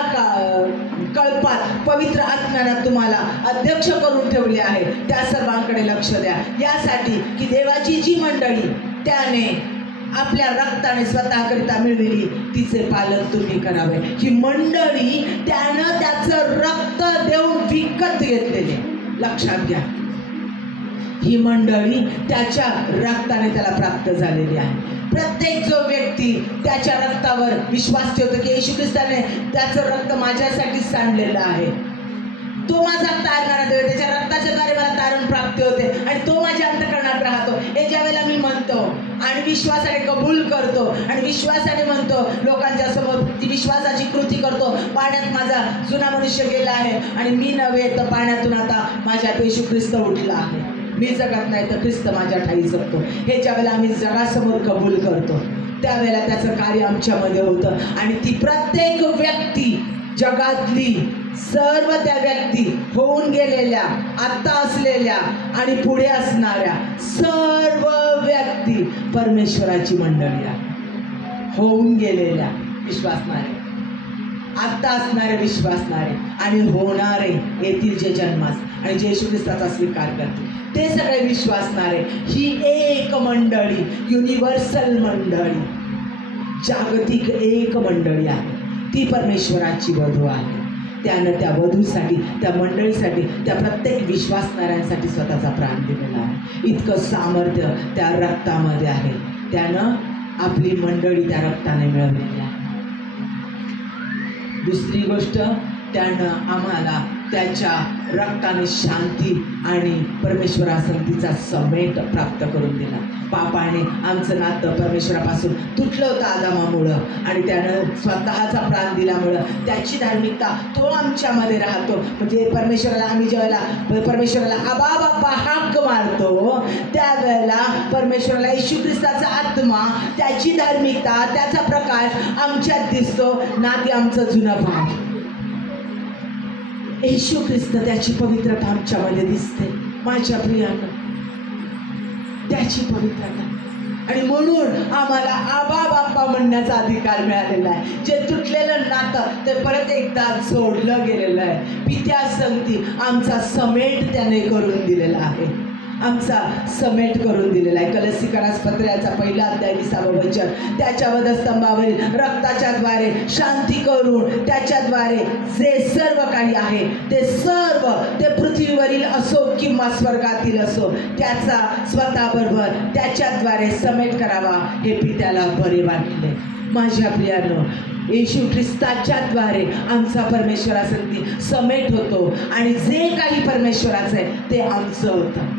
कल्पात पवित्र आत्म्यानं तुम्हाला अध्यक्ष करून ठेवले आहे त्या सर्वांकडे लक्ष द्या, यासाठी की देवाची जी मंडळी त्याने आपल्या रक्ताने स्वतःकरिता मिळवली तिचे पालन तुम्ही करावे. ही मंडळी त्यानं त्याचं रक्त देऊन विकत घेतलेले. लक्षात घ्या, ही मंडळी त्याच्या रक्ताने त्याला प्राप्त झालेली आहे. प्रत्येक जो व्यक्ती त्याच्या रक्तावर विश्वास ठेवतो की येशू ख्रिस्ताने त्याचं रक्त माझ्यासाठी सांडलेलं आहे, तो माझा तारणारा देव, त्याच्या रक्ताच्या द्वारे मला तारण प्राप्ती होते आणि तो माझ्या अंतःकरणात राहतो, हे ज्या वेळेला मी म्हणतो आणि विश्वासाने कबूल करतो आणि विश्वासाने म्हणतो, लोकांच्या समोर ती विश्वासाची कृती करतो, पाण्यात माझा जुना मनुष्य गेला आहे आणि मी नव्हे तर पाण्यातून आता माझ्यात येशू ख्रिस्त उठला आहे, मी जगत नाही तर ख्रिस्त माझ्या ठाई जगतो, हे ज्यावेळेला आम्ही जगासमोर कबूल करतो त्यावेळेला त्याचं कार्य आमच्यामध्ये होतं. आणि ती प्रत्येक व्यक्ती, जगातली सर्व त्या व्यक्ती, होऊन गेलेल्या, आत्ता असलेल्या आणि पुढे असणाऱ्या सर्व व्यक्ती परमेश्वराची मंडळी आहे. होऊन गेलेल्या विश्वासणारे, आत्ता असणारे विश्वासणारे आणि होणारे येथील जे जन्मास आणि जे येशू ख्रिस्ताचा स्वीकार करतील ते सगळे विश्वासणारे. ही एक मंडळी, युनिव्हर्सल मंडळी, जागतिक एक मंडळी आहे. ती परमेश्वराची वधू आहे. त्यानं त्या वधूसाठी, त्या मंडळीसाठी, त्या प्रत्येक विश्वासणाऱ्यांसाठी स्वतःचा प्राण दिलेला आहे. इतकं सामर्थ्य त्या रक्तामध्ये आहे. त्यानं आपली मंडळी त्या रक्ताने मिळवलेली आहे. दुसरी गोष्ट, त्यानं आम्हाला त्याच्या रक्ताने शांती आणि परमेश्वरासंगतीचा समेट प्राप्त करून दिला. पापाने आमचं नातं परमेश्वरापासून तुटलं होतं आदामामुळं आणि त्यानं स्वतःचा प्राण दिल्यामुळं त्याची धार्मिकता तो आमच्यामध्ये राहतो. म्हणजे परमेश्वराला आम्ही ज्यावेळेला परमेश्वराला आबा बाप्पा हाक मारतो त्यावेळेला परमेश्वराला येशू ख्रिस्ताचा आत्मा, त्याची धार्मिकता, त्याचा प्रकाश आमच्यात दिसतो ना, ते आमचं जुनं भाव. येशू ख्रिस्त, त्याची पवित्रता आमच्यामध्ये दिसते. माझ्या प्रियानं, त्याची पवित्रता. आणि म्हणून आम्हाला आबा बाप्पा म्हणण्याचा अधिकार मिळालेला आहे. जे तुटलेलं नातं ते परत एकदा जोडलं गेलेलं आहे. पित्या संगती आमचा समेट त्याने करून दिलेला आहे, आमचा समेट करून दिलेला आहे. कलसीकरास पत्र्याचा 1 अध्याय 20 वचन, त्याच्या वधस्तंभावरील रक्ताच्या द्वारे शांती करून त्याच्याद्वारे जे सर्व काही आहे ते सर्व, ते पृथ्वीवरील असो किंवा स्वर्गातील असो, त्याचा स्वतःबरोबर त्याच्याद्वारे समेट करावा हे पित्याला बरे वाटले. माझ्या प्रियानो, येशू ख्रिस्ताच्याद्वारे आमचा परमेश्वरासंगती समेट होतो आणि जे काही परमेश्वराचं आहे ते आमचं होतं.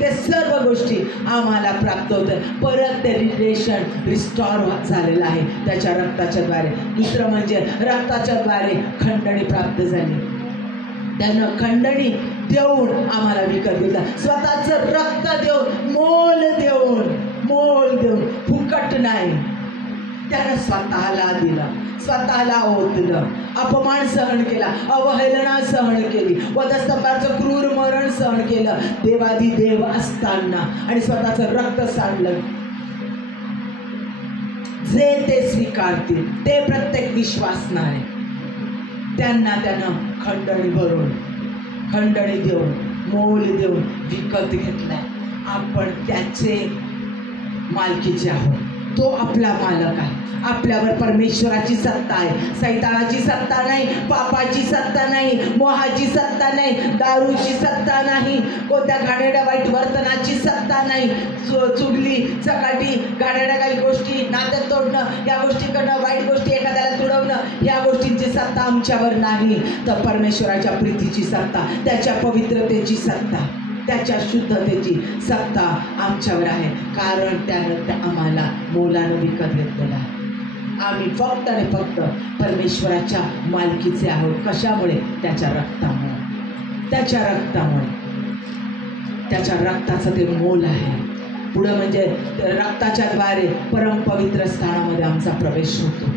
ते सर्व गोष्टी आम्हाला प्राप्त होतं. परत ते रिलेशन रिस्टॉर झालेलं आहे त्याच्या रक्ताच्या द्वारे. दुसरं म्हणजे रक्ताच्या द्वारे खंडणी प्राप्त झाली. त्यानं खंडणी देऊन आम्हाला विकत घेतला. स्वतःचं रक्त देऊन, मोल देऊन, फुकट नाही. त्यानं स्वतःला दिलं, स्वतःला ओतलं, अपमान सहन केला, अवहेलना सहन केली, वधस्तंभाचं क्रूर मरण सहन केलं देवादी देव असताना आणि स्वतःचं रक्त सांडलं. जे ते स्वीकारतील ते प्रत्येक विश्वासणारे त्यांना त्यानं खंडणी देऊन, मोल देऊन विकत घेतलाय. आपण त्याचे मालकीचे आहोत. तो आपला मालक आहे. आपल्यावर परमेश्वराची सत्ता आहे. सैतानाची सत्ता नाही, पापाची सत्ता नाही, मोहाची सत्ता नाही, दारूची सत्ता नाही, कोणत्या घाणेरड्या वाईट वर्तनाची सत्ता नाही, चुगली चकाटी घाणेरड्या काही गोष्टी, नात्यात तोडणं, या गोष्टी करणं, वाईट गोष्टी एखाद्याला तुडवणं, या गोष्टींची सत्ता आमच्यावर नाही. तर परमेश्वराच्या प्रीतीची सत्ता, त्याच्या पवित्रतेची सत्ता, त्याच्या शुद्धतेची सत्ता आमच्यावर आहे. कारण त्यानं आम्हाला मोलानं विकत घेतलेलं आहे. आम्ही फक्त आणि फक्त परमेश्वराच्या मालकीचे आहोत. कशामुळे? त्याच्या रक्तामुळे. त्याच्या रक्तामुळे, त्याच्या रक्ताचं ते मोल आहे. पुढं म्हणजे रक्ताच्या द्वारे परमपवित्र स्थानामध्ये आमचा प्रवेश होतो.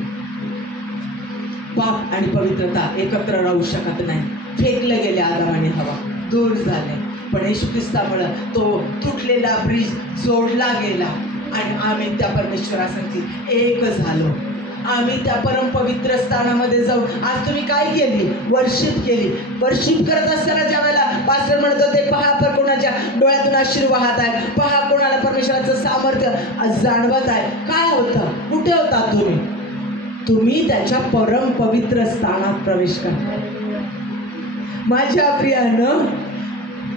पाप आणि पवित्रता एकत्र राहू शकत नाही. फेकले गेले आदम आणि हवा, दूर झाले. पण येशू ख्रिस्तामुळं तो तुटलेला ब्रिज जोडला गेला आणि आम्ही त्या परमेश्वरासाठी एक झालो. आम्ही त्या परमपवित्र स्थानामध्ये जाऊ. आज तुम्ही काय केली? वर्शिप केली. वर्शिप करत असताना ज्या वेळेला पास्टर म्हणत होते, पहा पर कोणाच्या डोळ्यातून अश्रू वाहत आहे, पहा कोणाला परमेश्वराचं सामर्थ्य जाणवत आहे. काय होतं? कुठे होता तुम्ही? तुम्ही त्याच्या परमपवित्र स्थानात प्रवेश करता. माझ्या प्रियानं,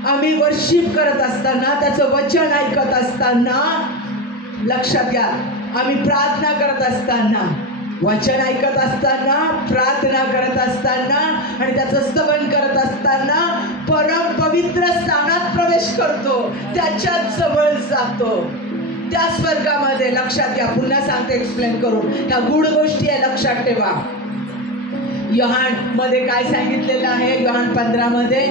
आम्ही वर्शिप करत असताना, त्याचं वचन ऐकत असताना, लक्षात घ्या, आम्ही प्रार्थना करत असताना, वचन ऐकत असताना, प्रार्थना करत असताना आणि त्याचं स्तवन करत असताना परम पवित्र स्थानात प्रवेश करतो. त्याच्यात जवळ जातो. त्या स्वर्गामध्ये, लक्षात घ्या, पुन्हा सांगते एक्सप्लेन करून, ह्या गूढ गोष्टी आहे, लक्षात ठेवा. योहान मध्ये काय सांगितलेलं आहे? योहान 15 मध्ये,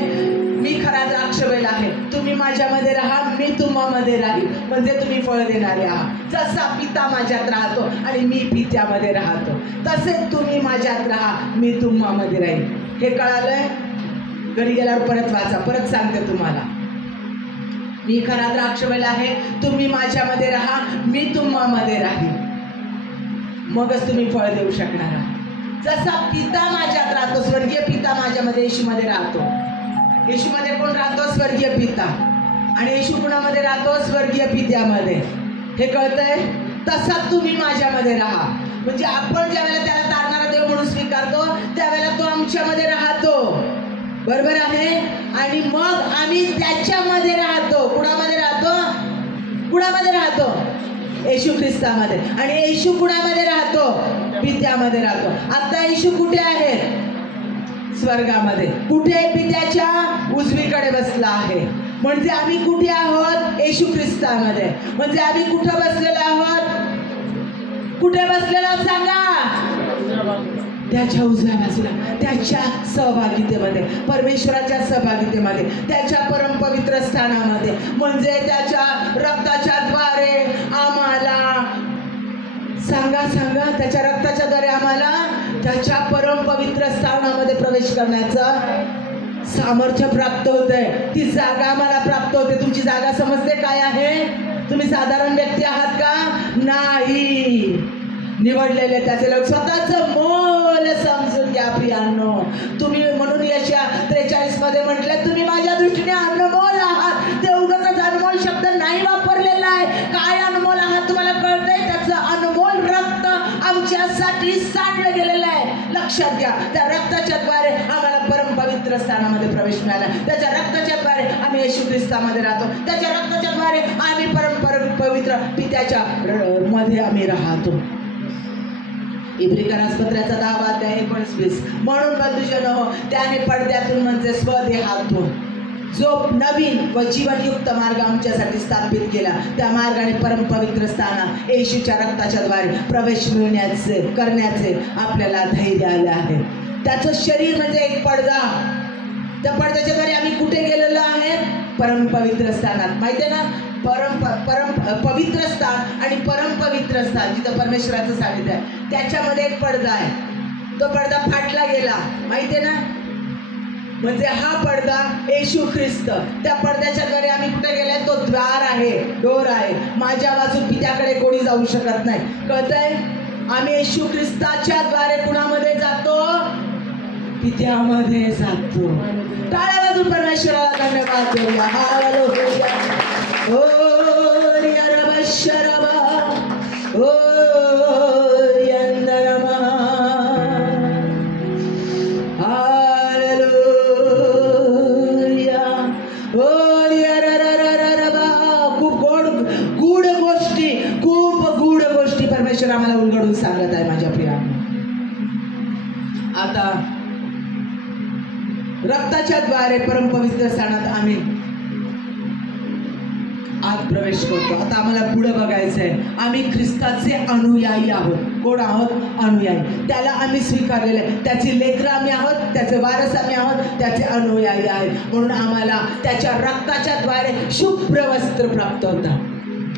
मी खरा द्राक्षवेल आहे, तुम्ही माझ्यामध्ये राहा, मी तुम्हामध्ये राहील, म्हणजे तुम्ही फळ देणारे आहात. जसा पिता माझ्यात राहतो आणि मी पित्यामध्ये राहतो, तसे तुम्ही माझ्यात राहा, मी तुम्हामध्ये राहील. हे कळालंय? घरी गेल्यावर परत वाचा, परत सांगते तुम्हाला. मी खरा द्राक्षवेल आहे, तुम्ही माझ्यामध्ये राहा, मी तुम्हामध्ये राहील, मगच तुम्ही फळ देऊ शकणार आहात. जसा पिता माझ्यात राहतो, स्वर्गीय पिता माझ्यामध्ये, येशूमध्ये राहतो. येशूमध्ये कोण राहतो? स्वर्गीय पिता. आणि येशू कुणामध्ये राहतो? स्वर्गीय पित्यामध्ये. हे कळतंय? तसा तुम्ही माझ्यामध्ये राहा. म्हणजे आपण ज्या वेळेला त्याला तारणारा देव म्हणून स्वीकारतो, त्यावेळेला तो आमच्यामध्ये राहतो. बरोबर आहे? आणि मग आम्ही त्याच्यामध्ये राहतो. कुणामध्ये राहतो? कुणामध्ये राहतो? येशू ख्रिस्तामध्ये. आणि येशू कुणामध्ये राहतो? पित्यामध्ये राहतो. आता येशू कुठे आहे? स्वर्गामध्ये. कुठे? पित्याच्या उजवीकडे बसला आहे. म्हणजे आम्ही कुठे आहोत? येशू ख्रिस्तामध्ये. म्हणजे आम्ही कुठं बसलेलो आहोत? कुठे बसलेलो सांगा? त्याच्या उजव्या बाजूला, त्याच्या सहभागितेमध्ये, परमेश्वराच्या सहभागितेमध्ये, त्याच्या परमपवित्र स्थानामध्ये. म्हणजे त्याच्या रक्ताच्या द्वारे आम्हाला, सांगा सांगा, त्याच्या रक्ताच्या द्वारे आम्हाला त्याच्या परमपवित्र स्थानामध्ये प्रवेश करण्याचं सामर्थ्य प्राप्त होतंय. ती जागा आम्हाला प्राप्त होते. तुमची जागा समजते काय आहे? तुम्ही साधारण व्यक्ती आहात का? नाही. निवडलेले त्याचे लोक. स्वतःचं मोल समजून घ्या प्रियांनो. तुम्ही म्हणून यशया 43 मध्ये म्हटलं, तुम्ही माझ्या दृष्टीने अनमोल आहात. ते उगाच अनमोल शब्द नाही वापरलेला आहे. काय अनमोल आहात तुम्हाला कळतंय? त्याचं अनमोल रक्त आमच्यासाठी सांडलं गेलेलं आहे. लक्षात घ्या, त्या रक्ताच्या द्वारे आम्हाला परम पवित्र स्थानामध्ये प्रवेश मिळाला. त्याच्या रक्ताच्या द्वारे आम्ही येशू ख्रिस्तामध्ये राहतो. त्याच्या रक्ताच्या द्वारे आम्ही परम पवित्र पित्याच्या मध्ये आम्ही राहतो. इब्रिकरासपत्राचा 10 अध्याय 19-20. म्हणून बंधुजनो, त्याने पडद्यातून म्हणजे स्वदेहातून जो नवीन व जीवनयुक्त मार्ग आमच्यासाठी स्थापित केला, त्या मार्गाने परमपवित्र स्थानात येशूच्या रक्ताच्या द्वारे प्रवेश मिळण्याचे करण्याचे आपल्याला धैर्य आले आहे. त्याचं शरीर म्हणजे एक पडदा. त्या पडद्याच्या द्वारे आम्ही कुठे गेलेलो आहे? परमपवित्र स्थानात. माहिती आहे ना? परम पवित्र स्थान आणि परमपवित्र स्थान, जिथं परमेश्वराचं सानिध्य आहे, त्याच्यामध्ये एक पडदा आहे. तो पडदा फाटला गेला, माहिती आहे ना? म्हणजे हा पडदा येशू ख्रिस्त. त्या पडद्याच्या द्वारे आम्ही कुठे गेलाय? तो द्वार आहे, डोर आहे. माझ्या वाचून पित्याकडे कोणी जाऊ शकत नाही. कळतंय? आम्ही येशू ख्रिस्ताच्या द्वारे कुणामध्ये जातो? पित्यामध्ये जातो. टाळ्या वाजून परमेश्वराला धन्यवाद देऊया. हालेलुया. ओ रिया रबा शरबा, ओ यंदनमः हालेलुया ओ यरररररबा. खूप गूढ गोष्टी परमेश्वर आम्हाला उलगडून सांगत आहे माझ्या प्रियांनो. आता रक्ताच्या द्वारे परमपवित्र स्थानात आम्ही आत प्रवेश करतो. आता आम्हाला पुढे बघायचं आहे. आम्ही ख्रिस्ताचे अनुयायी आहोत. कोण आहोत? अनुयायी. त्याला आम्ही स्वीकारलेले आहे. त्याची लेकरं आम्ही आहोत, त्याचे वारस आम्ही आहोत, त्याचे अनुयायी आहेत. म्हणून आम्हाला त्याच्या रक्ताच्या द्वारे शुभ्र वस्त्र प्राप्त होतात.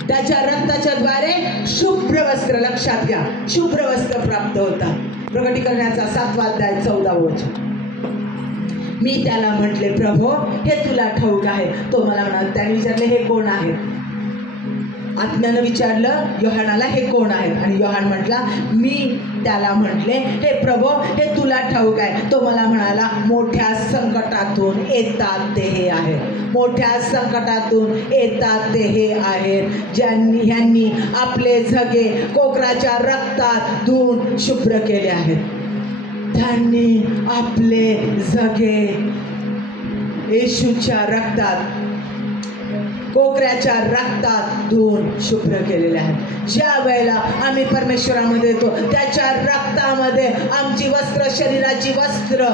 त्याच्या रक्ताच्या द्वारे शुभ्र वस्त्र, लक्षात घ्या, शुभ्र वस्त्र प्राप्त होतात. प्रकटीकरणाचा 7वा अध्याय 14वे वचन. मी त्याला म्हटले, प्रभो हे तुला ठाऊक आहे. तो मला म्हणाला, त्याने विचारले हे कोण आहेत? आत्म्यानं विचारलं योहानाला हे कोण आहेत? आणि योहान म्हटला, मी त्याला म्हटले हे प्रभो हे तुला ठाऊक आहे. तो मला म्हणाला, मोठ्या संकटातून येतात ते हे आहेत. मोठ्या संकटातून येतात ते हे आहेत, ह्यांनी आपले झगे कोकराच्या रक्तात धुवून शुभ्र केले आहेत. त्यांनी आपले झगे येशूच्या रक्तात, कोकऱ्याच्या रक्तात धुवून शुभ्र केलेले आहेत. ज्या वेळेला आम्ही परमेश्वरामध्ये येतो, त्याच्या रक्तामध्ये आमची वस्त्र, शरीराची वस्त्र,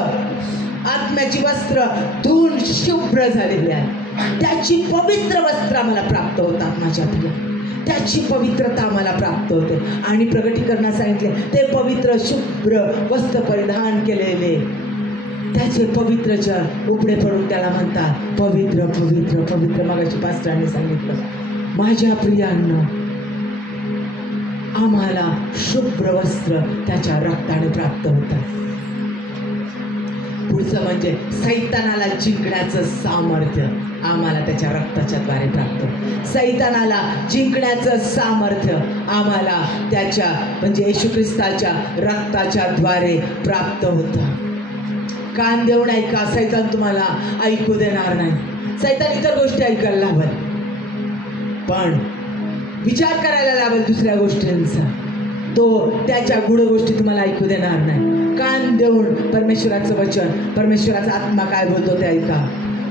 आत्म्याची वस्त्र धुवून शुभ्र झालेली आहे. त्याची पवित्र वस्त्र आम्हाला प्राप्त होतात माझ्या प्रिय. त्याची पवित्रता आम्हाला प्राप्त होते. आणि प्रकटीकरणात सांगितले ते पवित्र शुभ्र वस्त्र परिधान केलेले, त्याचे पवित्रच्या उपडे पडून त्याला म्हणतात पवित्र पवित्र पवित्र. मगाशी पास्टरांनी सांगितलं. माझ्या प्रियांनो, आम्हाला शुभ्र वस्त्र त्याच्या रक्ताने प्राप्त होतात. पुढचं म्हणजे सैतानाला जिंकण्याचं सामर्थ्य आम्हाला त्याच्या रक्ताच्या द्वारे प्राप्त. सैतानाला जिंकण्याचं सामर्थ्य आम्हाला त्याच्या म्हणजे येशू ख्रिस्ताच्या रक्ताच्या द्वारे प्राप्त होतं. कान देऊन ऐका, सैतान तुम्हाला ऐकू देणार नाही. सैतान इतर गोष्टी ऐकायला लावेल, पण विचार करायला लावेल दुसऱ्या गोष्टींचा. तो त्याच्या गुढ गोष्टी तुम्हाला ऐकू देणार नाही. कान देऊन परमेश्वराचं वचन, परमेश्वराचा आत्मा काय बोलतो ते ऐका.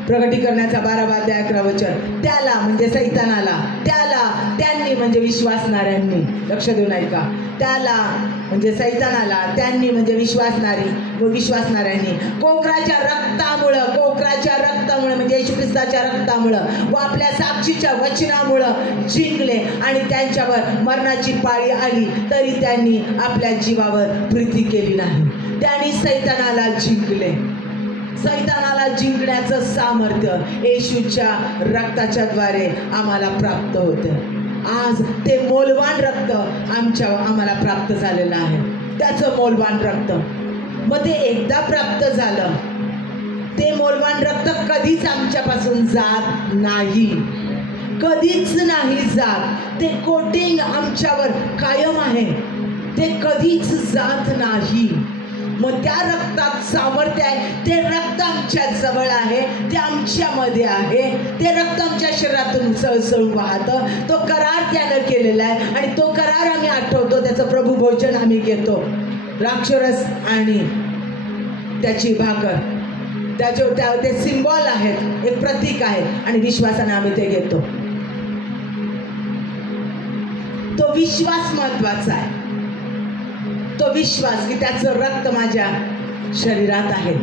प्रकटीकरणाचा 12वा अध्याय 11 वचन. त्याला म्हणजे सैतानाला, त्याला, त्यांनी म्हणजे विश्वासणाऱ्यांनी, लक्ष देऊन ऐका, त्याला म्हणजे सैतानाला, त्यांनी म्हणजे विश्वासणारी व विश्वासणाऱ्यांनी कोकराच्या रक्तामुळं म्हणजे येशू ख्रिस्ताच्या रक्तामुळं व आपल्या साक्षीच्या वचनामुळं जिंकले. आणि त्यांच्यावर मरणाची पाळी आली तरी त्यांनी आपल्या जीवावर प्रीती केली नाही. त्यांनी सैतानाला जिंकले. सैतानाला जिंकण्याचं सामर्थ्य येशूच्या रक्ताच्या द्वारे आम्हाला प्राप्त होते. आज ते मौल्यवान रक्त आम्हाला प्राप्त झालेलं आहे. त्याचं मौल्यवान रक्त, मग ते एकदा प्राप्त झालं, ते मौल्यवान रक्त कधीच आमच्यापासून जात नाही, कधीच नाही जात. ते कोटिंग आमच्यावर कायम आहे, ते कधीच जात नाही. मग त्या रक्तात सामर्थ्य आहे. ते रक्त आमच्या जवळ आहे, ते आमच्यामध्ये आहे. ते रक्त आमच्या शरीरातून सळसळून वाहतं. तो करार त्यानं केलेला आहे आणि तो करार आम्ही आठवतो. त्याचं प्रभू भोजन आम्ही घेतो, द्राक्षरस आणि त्याची भाकर, ते सिम्बॉल आहेत, एक प्रतीक आहे आणि विश्वासाने आम्ही ते घेतो. तो विश्वास महत्वाचा आहे. तो विश्वास की त्याचं रक्त माझ्या शरीरात आहे,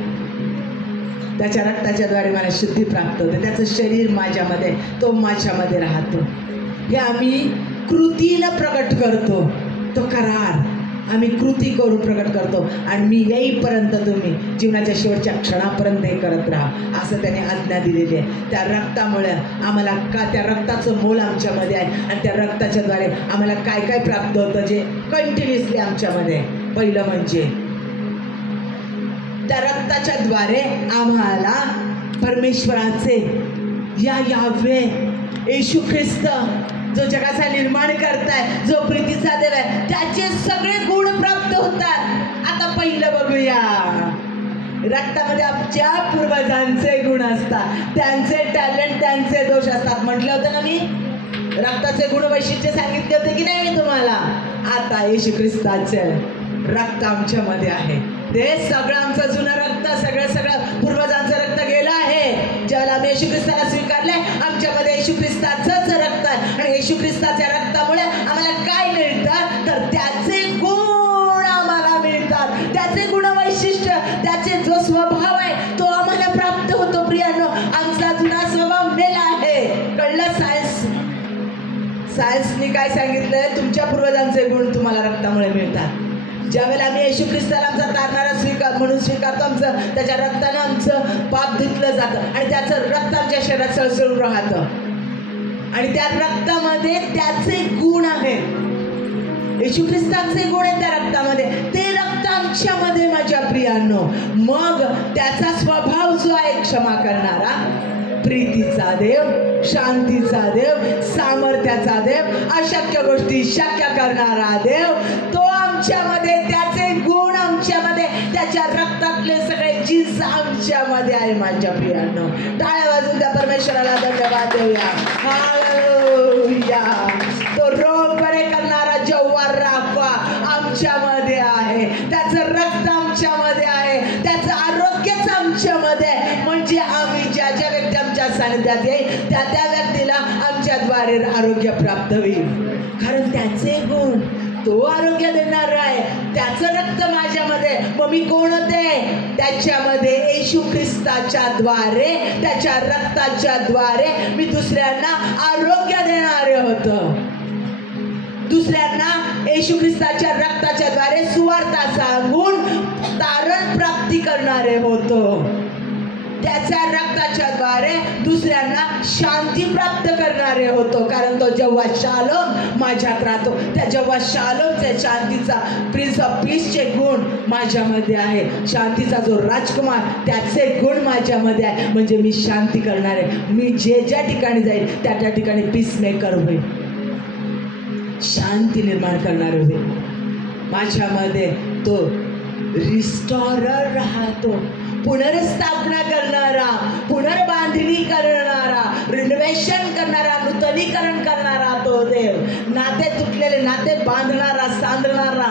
त्याच्या रक्ताच्या द्वारे मला शुद्धी प्राप्त होते. त्याचं शरीर माझ्यामध्ये, तो माझ्यामध्ये राहतो. हे आम्ही कृतीला प्रकट करतो. तो करार आम्ही कृती करून प्रकट करतो. आणि मी येईपर्यंत तुम्ही जीवनाच्या शेवटच्या क्षणापर्यंत हे करत राहा, असं त्याने आज्ञा दिलेली आहे. त्या रक्तामुळे आम्हाला त्या रक्ताचं मोल आमच्यामध्ये आहे आणि त्या रक्ताच्या द्वारे आम्हाला काय काय प्राप्त होतं जे कंटिन्युअसली आमच्यामध्ये. पहिलं म्हणजे त्या रक्ताच्या द्वारे आम्हाला परमेश्वराचे यावे येशू ख्रिस्त जो जगाचा निर्माण करताय, जो प्रीतीचा देव आहे, त्याचे सगळे गुण प्राप्त होतात. आता पहिलं बघूया. रक्तामध्ये आमच्या पूर्वजांचे गुण असतात, त्यांचे टॅलेंट, त्यांचे दोष असतात. म्हटलं होतं ना मी, रक्ताचे गुण वैशिष्ट्य सांगितले होते की नाही मी तुम्हाला. आता येशू ख्रिस्ताचे रक्त आमच्यामध्ये आहे. ते सगळं आमचं जुनं रक्त, सगळं पूर्वजांचं रक्त गेलं आहे. ज्यावेळेला आम्ही येशू ख्रिस्ताला स्वीकारलंय, आमच्यामध्ये येशू ख्रिस्ताचंच रक्त आहे. आणि येशू ख्रिस्ताच्या रक्तामुळे आम्हाला काय मिळतं तर त्याचे गुण आम्हाला मिळतात. त्याचे गुण वैशिष्ट्य, त्याचे जो स्वभाव आहे तो आम्हाला प्राप्त होतो. प्रियानो, आमचा जुना स्वभाव मेला आहे. कळलं? सायन्सनी काय सांगितलंय? तुमच्या पूर्वजांचे गुण तुम्हाला रक्तामुळे मिळतात. ज्यावेळेला आम्ही येशू ख्रिस्ताला आमचा तारणारा स्वीकार म्हणून स्वीकारतो, आमचं त्याच्या रक्तानं आमचं पाप धुतलं जातं आणि त्याचं रक्त आमच्या शरीरात सळसळून राहतं. आणि त्या रक्तामध्ये त्याचे गुण आहेत. येशू ख्रिस्ताचे गुण आहेत त्या रक्तामध्ये. ते रक्त आमच्यामध्ये माझ्या प्रियांनो. मग त्याचा स्वभाव जो आहे क्षमा करणारा, प्रीतीचा देव, शांतीचा देव, सामर्थ्याचा देव, अशक्य गोष्टी शक्य करणारा देव, तो आमच्यामध्ये, त्याचे गुण आमच्यामध्ये, त्याच्या रक्तातले सगळे जीन्स आमच्यामध्ये आहे माझ्या प्रियांनो. टाळ्या वाजून त्या परमेश्वराला धन्यवाद देऊया. हालेलुया. तो रोग बरे करणारा जेव्हा राखवा आमच्यामध्ये आहे, त्याचं रक्त आमच्यामध्ये आहे, त्याचं आरोग्यच आमच्यामध्ये आहे. म्हणजे आम्ही ज्या ज्या व्यक्ती आमच्या सानिध्यात येईल त्या त्या व्यक्तीला आमच्याद्वारे आरोग्य प्राप्त होईल. कारण त्याचे गुण, तो आरोग्य देणारा आहे, त्याचं रक्त माझ्यामध्ये. मग मी कोण होते? त्याच्यामध्ये येशू ख्रिस्ताच्या द्वारे, त्याच्या रक्ताच्या द्वारे मी दुसऱ्यांना आरोग्य देणारे होतो. दुसऱ्यांना येशू ख्रिस्ताच्या रक्ताच्या द्वारे सुवार्ता सांगून तारण प्राप्ती करणारे होतो. त्याच्या रक्ताच्या द्वारे दुसऱ्यांना शांती प्राप्त करणारे होतो. कारण तो जेव्हा शालोम माझ्यात राहतो, त्या जेव्हा शालोमचे, शांतीचा, प्रिन्स ऑफ पीसचे गुण माझ्यामध्ये आहे, शांतीचा जो राजकुमार, त्याचे गुण माझ्यामध्ये आहे. म्हणजे मी शांती करणार आहे. मी जे ज्या ठिकाणी जाईल त्या त्या ठिकाणी पीस मेकर होईल, शांती निर्माण करणारे होईल. माझ्यामध्ये तो रिस्टॉरर राहतो, पुनर्स्थापना करणारा, पुनर्बांधणी करणारा, रिनोव्हेशन करणारा, नूतनीकरण करणारा तो देव. नाते तुटलेले नाते बांधणारा, सांधणारा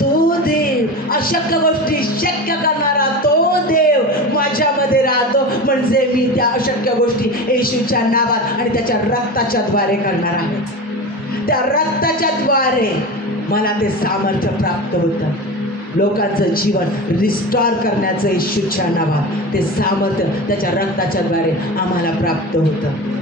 तो देव. अशक्य गोष्टी शक्य करणारा तो देव माझ्यामध्ये राहतो. म्हणजे मी त्या अशक्य गोष्टी येशूच्या नावात आणि त्याच्या रक्ताच्या द्वारे करणार आहे. त्या रक्ताच्या द्वारे मला ते सामर्थ्य प्राप्त होतं. लोकांचं जीवन रिस्टॉर करण्याचं येशूच्या नावात ते सामर्थ्य त्याच्या रक्ताच्या द्वारे आम्हाला प्राप्त होतं.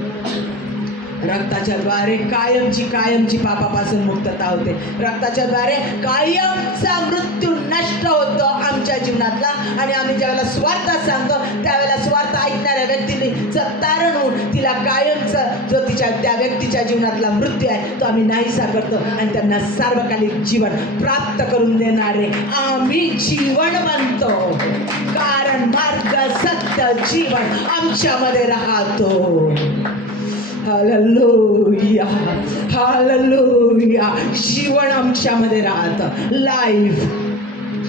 रक्ताच्या द्वारे कायमची पापापासून मुक्तता होते. रक्ताच्या द्वारे कायमचा मृत्यू नष्ट होतो आमच्या जीवनातला. आणि आम्ही ज्यावेळेला स्वार्थ सांगतो त्यावेळेला स्वार्थ ऐकणाऱ्या व्यक्तीने तारण होऊन तिला कायमचा जो त्या व्यक्तीच्या जीवनातला मृत्यू आहे तो आम्ही नाहीसा करतो आणि त्यांना सार्वकालिक जीवन प्राप्त करून देणारे आम्ही जीवन बनतो. कारण मार्ग, सत्य, जीवन आमच्यामध्ये राहतो. Hallelujah, hallelujah. जीवन आमच्यामध्ये राहतं. लाईफ,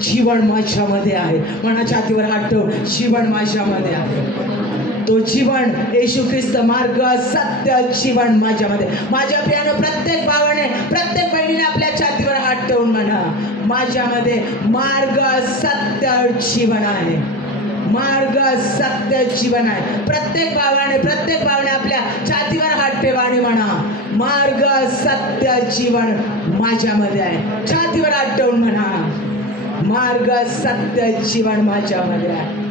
जीवन माझ्यामध्ये आहे. मनाच्या हातीवर हात ठेव. जीवन माझ्यामध्ये आहे. तो जीवन येशू ख्रिस्त, मार्ग, सत्य, जीवन माझ्यामध्ये. माझ्या प्रियानं प्रत्येक भावाने, प्रत्येक बहिणीने आपल्या छातीवर हात ठेवून म्हणा, माझ्यामध्ये मार्ग, सत्य, जीवन आहे. मार्ग, सत्य, जीवन आहे. प्रत्येक भावाने आपल्या छातीवर हात ठेवा आणि म्हणा, मार्ग, सत्य, जीवन माझ्यामध्ये आहे. छातीवर हात ठेवून म्हणा, मार्ग, सत्य, जीवन माझ्यामध्ये आहे.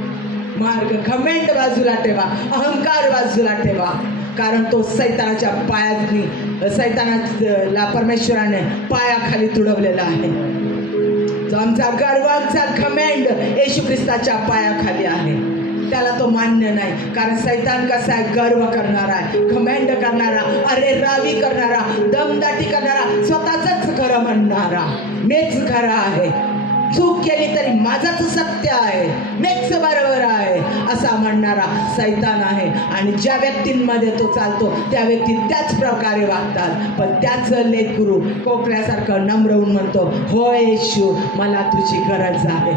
मार्ग, घमेंड बाजूला ठेवा, अहंकार बाजूला ठेवा. कारण तो सैतानाच्या पायातनी, सैतानाला परमेश्वराने पायाखाली तुडवलेला आहे. जो आमचा गर्व, आमचा घमेंड येशू ख्रिस्ताच्या पायाखाली आहे. त्याला तो मान्य नाही. कारण सैतान कसा आहे? गर्व करणारा आहे, घमेंड करणारा, अरे रावी करणारा, दमदाटी करणारा, स्वतःच खरं म्हणणारा, मीच खरं आहे, चूक केली तरी माझंच सत्य आहे, मीच बरोबर आहे असा म्हणणारा सैतान आहे. आणि ज्या व्यक्तींमध्ये तो चालतो त्या व्यक्ती त्याच प्रकारे वागतात. पण त्याचं लेकरू कोकल्यासारखं नम्र होऊन म्हणतो, हो येशू, मला तुझी गरज आहे,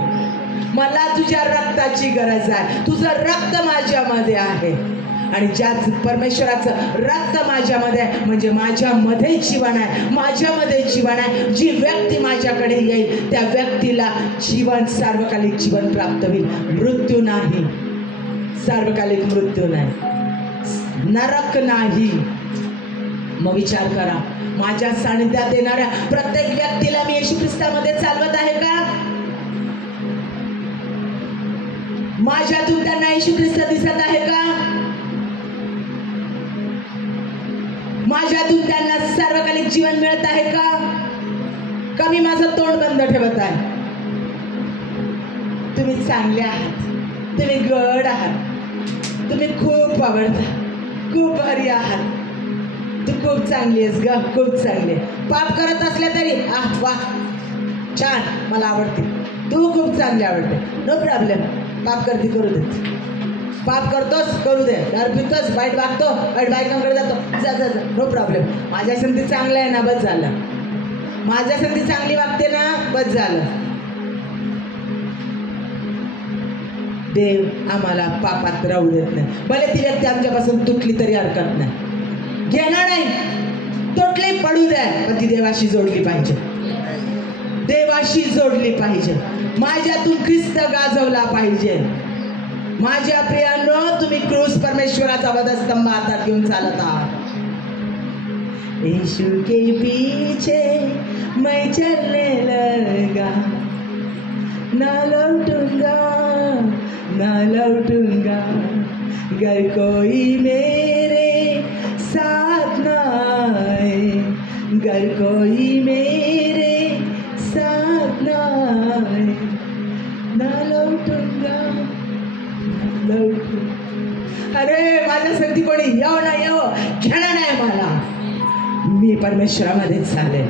मला तुझ्या रक्ताची गरज आहे, तुझं रक्त माझ्यामध्ये आहे. आणि ज्या परमेश्वराचं रक्त माझ्यामध्ये आहे म्हणजे माझ्यामध्ये जीवन आहे, माझ्यामध्ये जीवन आहे. जी व्यक्ती माझ्याकडे येईल त्या व्यक्तीला जीवन, सार्वकालिक जीवन प्राप्त होईल. मृत्यू नाही, सार्वकालिक मृत्यू नाही, नरक नाही. मग विचार करा, माझ्या सानिध्यात येणाऱ्या प्रत्येक व्यक्तीला मी येशू ख्रिस्तामध्ये चालवत आहे का? माझ्यातून त्यांना येशू ख्रिस्त दिसत आहे का? माझ्यातून त्यांना सार्वकालिक जीवन मिळत आहे का? का मी माझं तोंड बंद ठेवत आहे? तुम्ही चांगले आहात, तुम्ही गड आहात, तुम्ही खूप आवडता, खूप भारी आहात, तू खूप चांगली आहेस ग, खूप चांगली. पाप करत असल्या तरी वा छान, मला आवडते, तू खूप चांगली आवडते, नो प्रॉब्लेम. पाप करते करू दे, पाप करतोस करू दे, दारू पितोस, वाईट वागतो, वाईट बायकांकडे जातो, जा जा जा, नो प्रॉब्लेम. माझ्या संधी चांगलं आहे ना, बस झालं. माझ्या संधी चांगली वागते ना, बस झालं. देव आम्हाला पापात राहू देत नाही. भले ती व्यक्ती आमच्यापासून तुटली तरी हरकत नाही, घेणार नाही, तुटली पडू द्या, पण ती देवाशी जोडली पाहिजे, देवाशी जोडली पाहिजे. माझ्यातून ख्रिस्त गाजवला पाहिजे. माझ्या प्रियांनो, तुम्ही क्रूस परमेश्वराचा वधस्तंभ हातात घेऊन चालत आहात. यीशु के पीछे मैं चलने लगा, ना लौटूंगा ना लौटूंगा, घर कोई मेरे साथ ना आए, घर कोई मेरे साथ ना आए, ना लौटूंगा ना लौटूंगा. अरे माझ्या संगती कोणी येव ना येव घेणार नाही मला, मी परमेश्वरामध्येच चालेल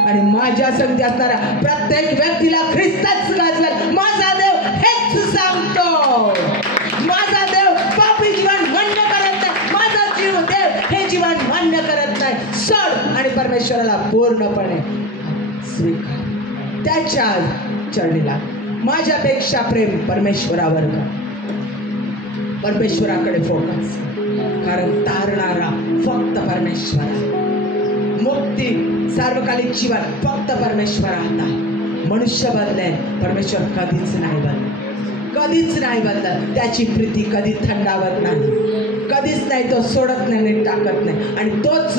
आणि माझ्या संगती असणाऱ्या प्रत्येक व्यक्तीला ख्रिस्तच गाजवेल. माझा देव हेच सांगतो. माझा देव पापी जीवन मान्य करत नाही, माझा जीव देव हे जीवन मान्य करत नाही. सोड आणि परमेश्वराला पूर्णपणे स्वीकार, त्याच्या चरणीला. माझ्यापेक्षा प्रेम परमेश्वरावर का, परमेश्वराकडे फोकस, कारण तारणारा फक्त परमेश्वर आहे. मुक्ती, सार्वकालिक जीवन फक्त परमेश्वरात आहे. मनुष्य बदलेल, परमेश्वर कधीच नाही बदलत, कधीच नाही बदलत. त्याची प्रीती कधी थंडावत नाही, कधीच नाही, तो सोडत नाही, टाकत नाही. आणि तोच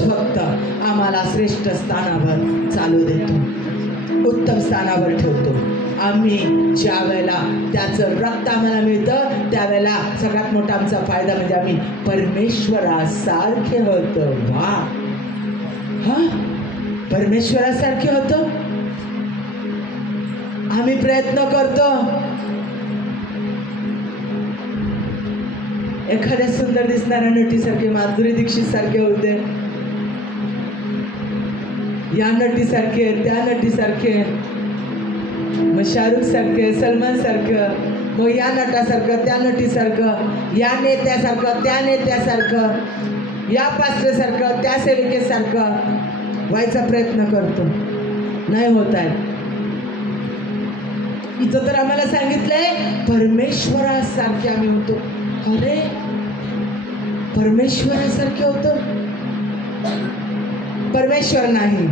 फक्त आम्हाला श्रेष्ठ स्थानावर चालू देतो, उत्तम स्थानावर ठेवतो. आम्ही ज्या वेळेला त्याचं रक्त आम्हाला मिळतं त्यावेळेला सगळ्यात मोठा आमचा फायदा म्हणजे आम्ही परमेश्वरासारखे होतो. वा, हा, परमेश्वरासारखे होतो. आम्ही प्रयत्न करतो एखाद्या सुंदर दिसणाऱ्या नटीसारखे, माधुरी दीक्षित सारखे होते, या नटीसारखे, त्या नटीसारखे, मग शाहरुख सारखे, सलमान सारखं, मग या नटासारखं, त्या नटीसारखं, या नेत्यासारखं, त्या नेत्यासारखं, या पास्टरसारखं, त्या सेविकेसारखं व्हायचा प्रयत्न करतो. नाही होत आहे. इथं तर आम्हाला सांगितलंय परमेश्वरासारखे आम्ही होतो. अरे परमेश्वरासारखे होतो, परमेश्वर नाही.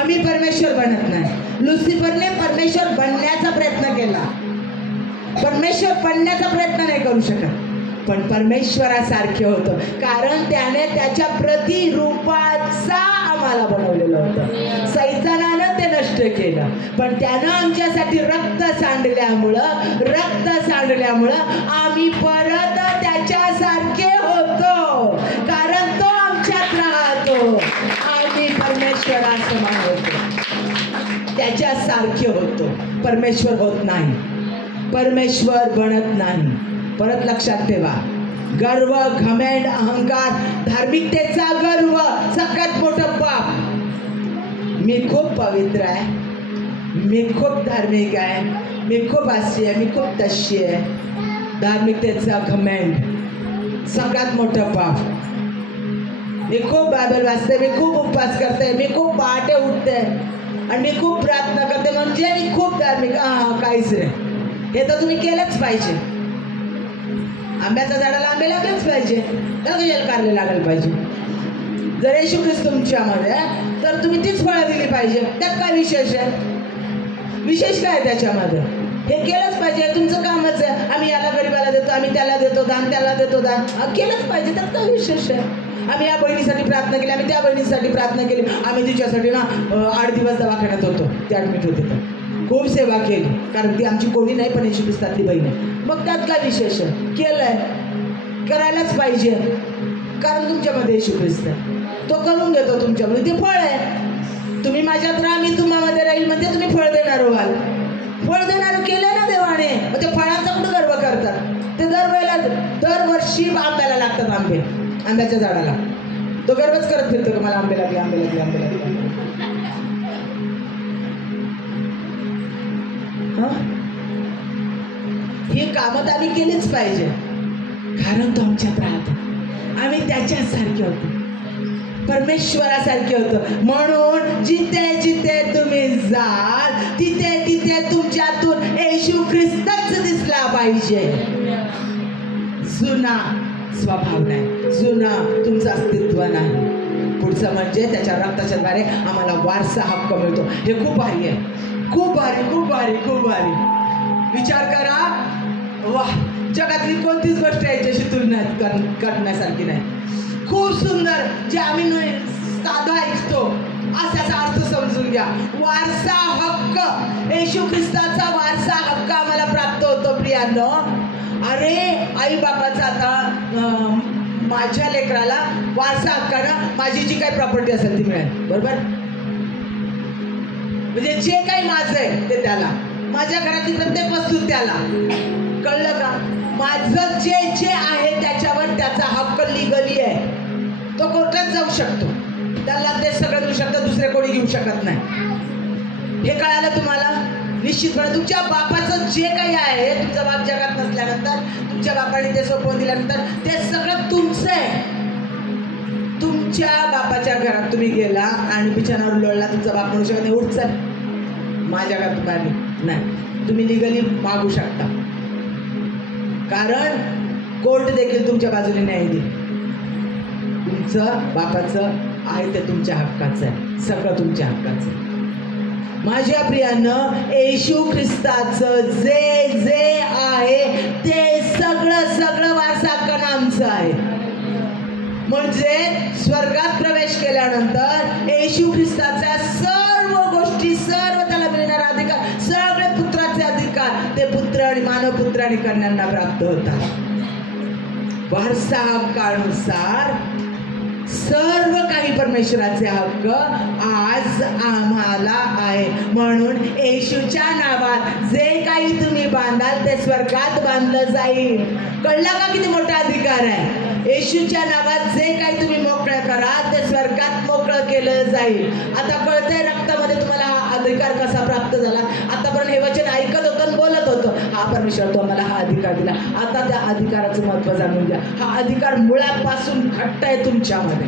आम्ही परमेश्वर बनत नाही. लुसिफरने परमेश्वर बनण्याचा प्रयत्न केला, परमेश्वर बनण्याचा प्रयत्न नाही करू शकत, पण परमेश्वरासारखे होतो कारण त्याने त्याच्या प्रतिरूपाचा आम्हाला बनवलेलं होतं. सैतानानं ते नष्ट केलं, पण त्यानं आमच्यासाठी रक्त सांडल्यामुळं आम्ही परत त्याच्यासारखे होतो, कारण तो आमच्यात राहतो. आम्ही परमेश्वरासमान होतो, त्याच्यासारखे होतो. परमेश्वर होत नाही, परमेश्वर बनत नाही. परत लक्षात ठेवा, गर्व, घमेंड, अहंकार, धार्मिकतेचा गर्व सगळ्यात मोठं पाप. मी खूप पवित्र आहे, मी खूप धार्मिक आहे, मी खूप अशी आहे, मी खूप तशी आहे. धार्मिकतेचा घमेंड सगळ्यात मोठं पाप. मी खूप बायबल वाचते, मी खूप उपवास करते, मी खूप पहाटे उठते आणि मी खूप प्रार्थना करते म्हणजे मी खूप धार्मिक. काहीच नाही. हे तर तुम्ही केलंच पाहिजे, आंब्याच्या झाडाला आंबे लागलेच पाहिजे, त्याला कशाला कारले लागायला पाहिजे? जर येशू ख्रिस्त तुमच्यामध्ये आहे तर तुम्ही तीच फळं दिली पाहिजे. त्यात काय विशेष आहे? विशेष काय त्याच्यामध्ये? हे केलंच पाहिजे, तुमचं कामच आहे. आम्ही याला गरीबाला देतो, आम्ही त्याला देतो दान, त्याला देतो दान, केलंच पाहिजे. त्यात काय विशेष आहे? आम्ही या बहिणीसाठी प्रार्थना केली, आम्ही त्या बहिणीसाठी प्रार्थना केली, आम्ही तिच्यासाठी ना 8 दिवस दवाखान्यात होतो, ते ॲडमिट होते तर खूप सेवा केली, कारण ती आमची कोणी नाही पण येशू ख्रिस्तातली बहीण आहे. मग त्यात काय विशेष आहे? केलंय, करायलाच पाहिजे, कारण तुमच्यामध्ये येशू ख्रिस्त आहे, तो करून घेतो तुमच्यामध्ये. ते फळ आहे. तुम्ही माझ्यात राहा, मी तुम्हामध्ये राहील, म्हणजे तुम्ही फळ देणार व्हाल. फळ देणार केलं ना देवाने, मग ते फळांचा कुठं गर्व करतात? ते दरवर्षी आंब्याला लागतात आंबे, आंब्याच्या झाडाला. तो गर्वच करत फिरतो की मला आंबे लागले, आंबे लागले, आंबे लागले. ही कामं तर आम्ही केलीच पाहिजे, कारण तो आमच्यात राहतो, आम्ही त्याच्यासारखे होतो, परमेश्वरासारखे होतो. म्हणून जिथे जिथे तुम्ही जाल तिथे तिथे तुमच्यातून येशू ख्रिस्तच दिसला पाहिजे. जुना स्वभाव नाही, जुना तुमचं अस्तित्व नाही. पुढचं म्हणजे त्याच्या रक्ताच्या द्वारे आम्हाला वारसा हक्क मिळतो. हे खूप भारी आहे, खूप भारी, खूप भारी, खूप भारी. विचार करा, वाह, जगातली कोणतीच गोष्ट याच्याशी तुलना करण्यासारखी नाही. खूप सुंदर, जे आम्ही साधा ऐकतो असाचा अर्थ समजून घ्या. वारसा हक्क, येशू ख्रिस्ताचा वारसा हक्क आम्हाला प्राप्त होतो प्रियांनो. अरे आई बाबाचा आता माझ्या लेकराला वारसा हक्कानं माझी जी काही प्रॉपर्टी असेल ती मिळेल, बरोबर? म्हणजे जे काही माझं आहे ते त्याला, माझ्या घरातली प्रत्येक वस्तू त्याला. कळलं का? माझं जे जे आहे त्याच्यावर त्याचा हक्क लिगली आहे. तो कोर्टात जाऊ शकतो, त्याला ते सगळं देऊ शकतं, दुसरे कोणी घेऊ शकत नाही. हे कळालं तुम्हाला? निश्चितपणे तुमच्या बापाचं जे काही आहे, तुमचा बाप जगात नसल्यानंतर, तुमच्या बापाने ते सोपवून दिल्यानंतर ते सगळं तुमचं आहे. तुमच्या बापाच्या घरात तुम्ही गेला आणि बिछाणावर लोळला, तुमचा बाप म्हणू शकत नाही उठ चल, माझ्या घरात बाहेर नाही. तुम्ही लिगली मागू शकता, कारण कोर्ट देखील तुमच्या बाजूने न्याय देईल. तुमचं बापाचं आहे ते तुमच्या हक्काचं आहे, सगळं तुमच्या हक्काचं आहे. माझ्या प्रियानं, येशू ख्रिस्ताचं जे जे आहे ते सगळं सगळं वारसा हक्कानं आमचं आहे. म्हणजे स्वर्गात प्रवेश केल्यानंतर येशू ख्रिस्ताच्या सर्व गोष्टी, सर्व त्याला मिळणारा अधिकार, सगळे पुत्राचे अधिकार ते पुत्र आणि मानवपुत्र आणि कन्यांना प्राप्त होतात. वारसा हक्कानुसार सर्व काही परमेश्वराचे हक्क आज आम्हाला आहे. म्हणून येशूच्या नावात जे काही तुम्ही बांधाल ते स्वर्गात बांधलं जाईल. कळलं का किती मोठा अधिकार आहे? येशूच्या नावात जे काही तुम्ही मोकळं कराल ते स्वर्गात मोकळं केलं जाईल. आता कळतंय रक्तामध्ये तुम्हाला हा अधिकार कसा प्राप्त झाला? आतापर्यंत हे वचन ऐकत होतं, बोलत होतं, हा परमेश्वर तो आम्हाला हा अधिकार दिला. आता त्या अधिकाराचं महत्त्व जाणून घ्या. हा अधिकार मुळापासून घट्ट आहे तुमच्यामध्ये.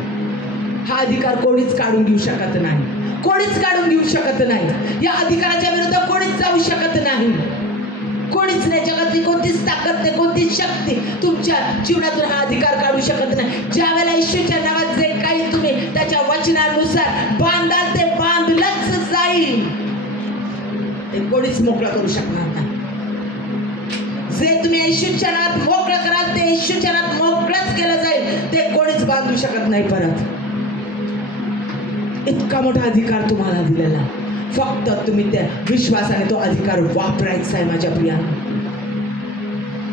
हा अधिकार कोणीच काढून घेऊ शकत नाही, कोणीच काढून घेऊ शकत नाही. या अधिकाराच्या विरुद्ध कोणीच जाऊ शकत नाही, कोणीच नाही. जगातली कोणतीच ताकद नाही, कोणतीच शक्ती तुमच्या जीवनातून हा अधिकार काढू शकत नाही. ज्या वेळेला येशूच्या नावात जे काही तुम्ही त्याच्या वचनानुसार बांधाल ते बांधलंच जाईल. ते कोणीच मोकळं करू शकणार नाही. जे तुम्ही येशूच्या नावात मोकळं कराल ते येशूच्या नावात मोकळंच केलं जाईल. ते कोणीच बांधू शकत नाही परत. इतका मोठा अधिकार तुम्हाला दिलेला, फक्त तुम्ही त्या विश्वासाने तो अधिकार वापरायचा आहे माझ्या प्रियांनो.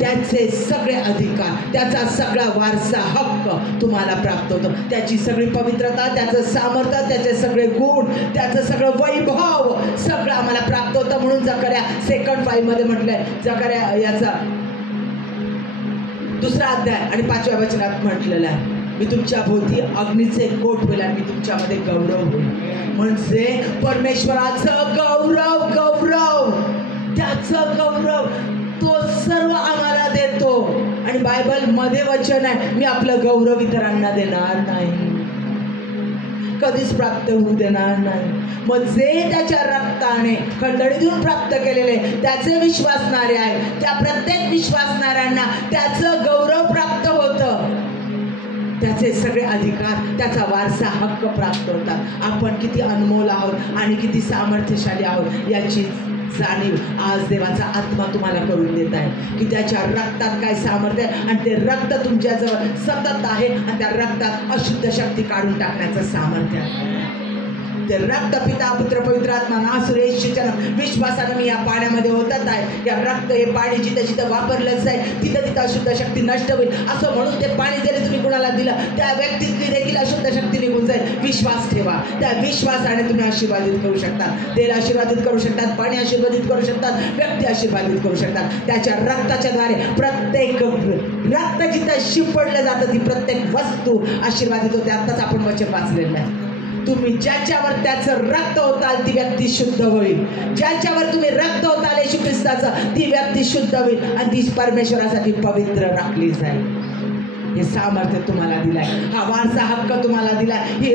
त्याचे सगळे अधिकार, त्याचा सगळा वारसा हक्क तुम्हाला प्राप्त होतो. त्याची सगळी पवित्रता, त्याचं सामर्थ्य, त्याचे सगळे गुण, त्याचं सगळं वैभव सगळं आम्हाला प्राप्त होतं. म्हणून जकर्या 2 5 म्हटलंय, जकर्या याचा 2 अध्याय आणि 5व्या वचनात म्हटलेलं आहे, मी तुमच्या भोवती अग्नीचे कोट होईल आणि मी तुमच्यामध्ये गौरव होईल. म्हणजे परमेश्वराचं गौरव, गौरव त्याचं गौरव तो सर्व आम्हाला देतो. आणि बायबल मध्ये वचन आहे, मी आपलं गौरव इतरांना देणार नाही. कधीच प्राप्त होऊ देणार नाही. मग जे त्याच्या रक्ताने खंडणीतून प्राप्त केलेले त्याचे विश्वासणारे आहे, त्या प्रत्येक विश्वासणाऱ्यांना त्याचं गौरव प्राप्त होतं, त्याचे सगळे अधिकार, त्याचा वारसा हक्क प्राप्त होतात. आपण किती अनमोल आहोत आणि किती सामर्थ्यशाली आहोत याची जाणीव आज देवाचा आत्मा तुम्हाला करून देत आहे की त्याच्या रक्तात काय सामर्थ्य आहे आणि ते रक्त तुमच्याजवळ सतत आहे आणि त्या रक्तात अशुद्ध शक्ती काढून टाकण्याचं सामर्थ्य आहे. ते रक्त पिता पुत्र पवित्र आत्मा नासुरेशच्या विश्वासानं मी या पाण्यामध्ये होतच आहे. या रक्त हे पाणी जिथं जिथं वापरलंच आहे तिथं तिथं अशुद्ध शक्ती नष्ट होईल असं म्हणून ते पाणी जरी तुम्ही कुणाला दिलं त्या व्यक्तीतली देखील अशुद्ध शक्ती निघून जाईल. विश्वास ठेवा, त्या विश्वासाने तुम्ही आशीर्वादित करू शकता. तेल आशीर्वादित करू शकतात, पाणी आशीर्वादित करू शकतात, व्यक्ती आशीर्वादित करू शकतात. त्याच्या रक्ताच्या द्वारे प्रत्येक रक्त जिथं शिपडलं जातं ती प्रत्येक वस्तू आशीर्वादित होते. आत्ताच आपण वचन वाचलेलं आहे. तुम्ही ज्याच्यावर त्याचं रक्त होताल ती व्यक्ती शुद्ध होईल. ज्याच्यावर तुम्ही रक्त होताल येशू ख्रिस्ताचं ती व्यक्ती शुद्ध होईल आणि ती परमेश्वरासाठी पवित्र राखली जाईल. हे सामर्थ्य तुम्हाला दिलाय, हा वारसा हक्क तुम्हाला दिलाय, ही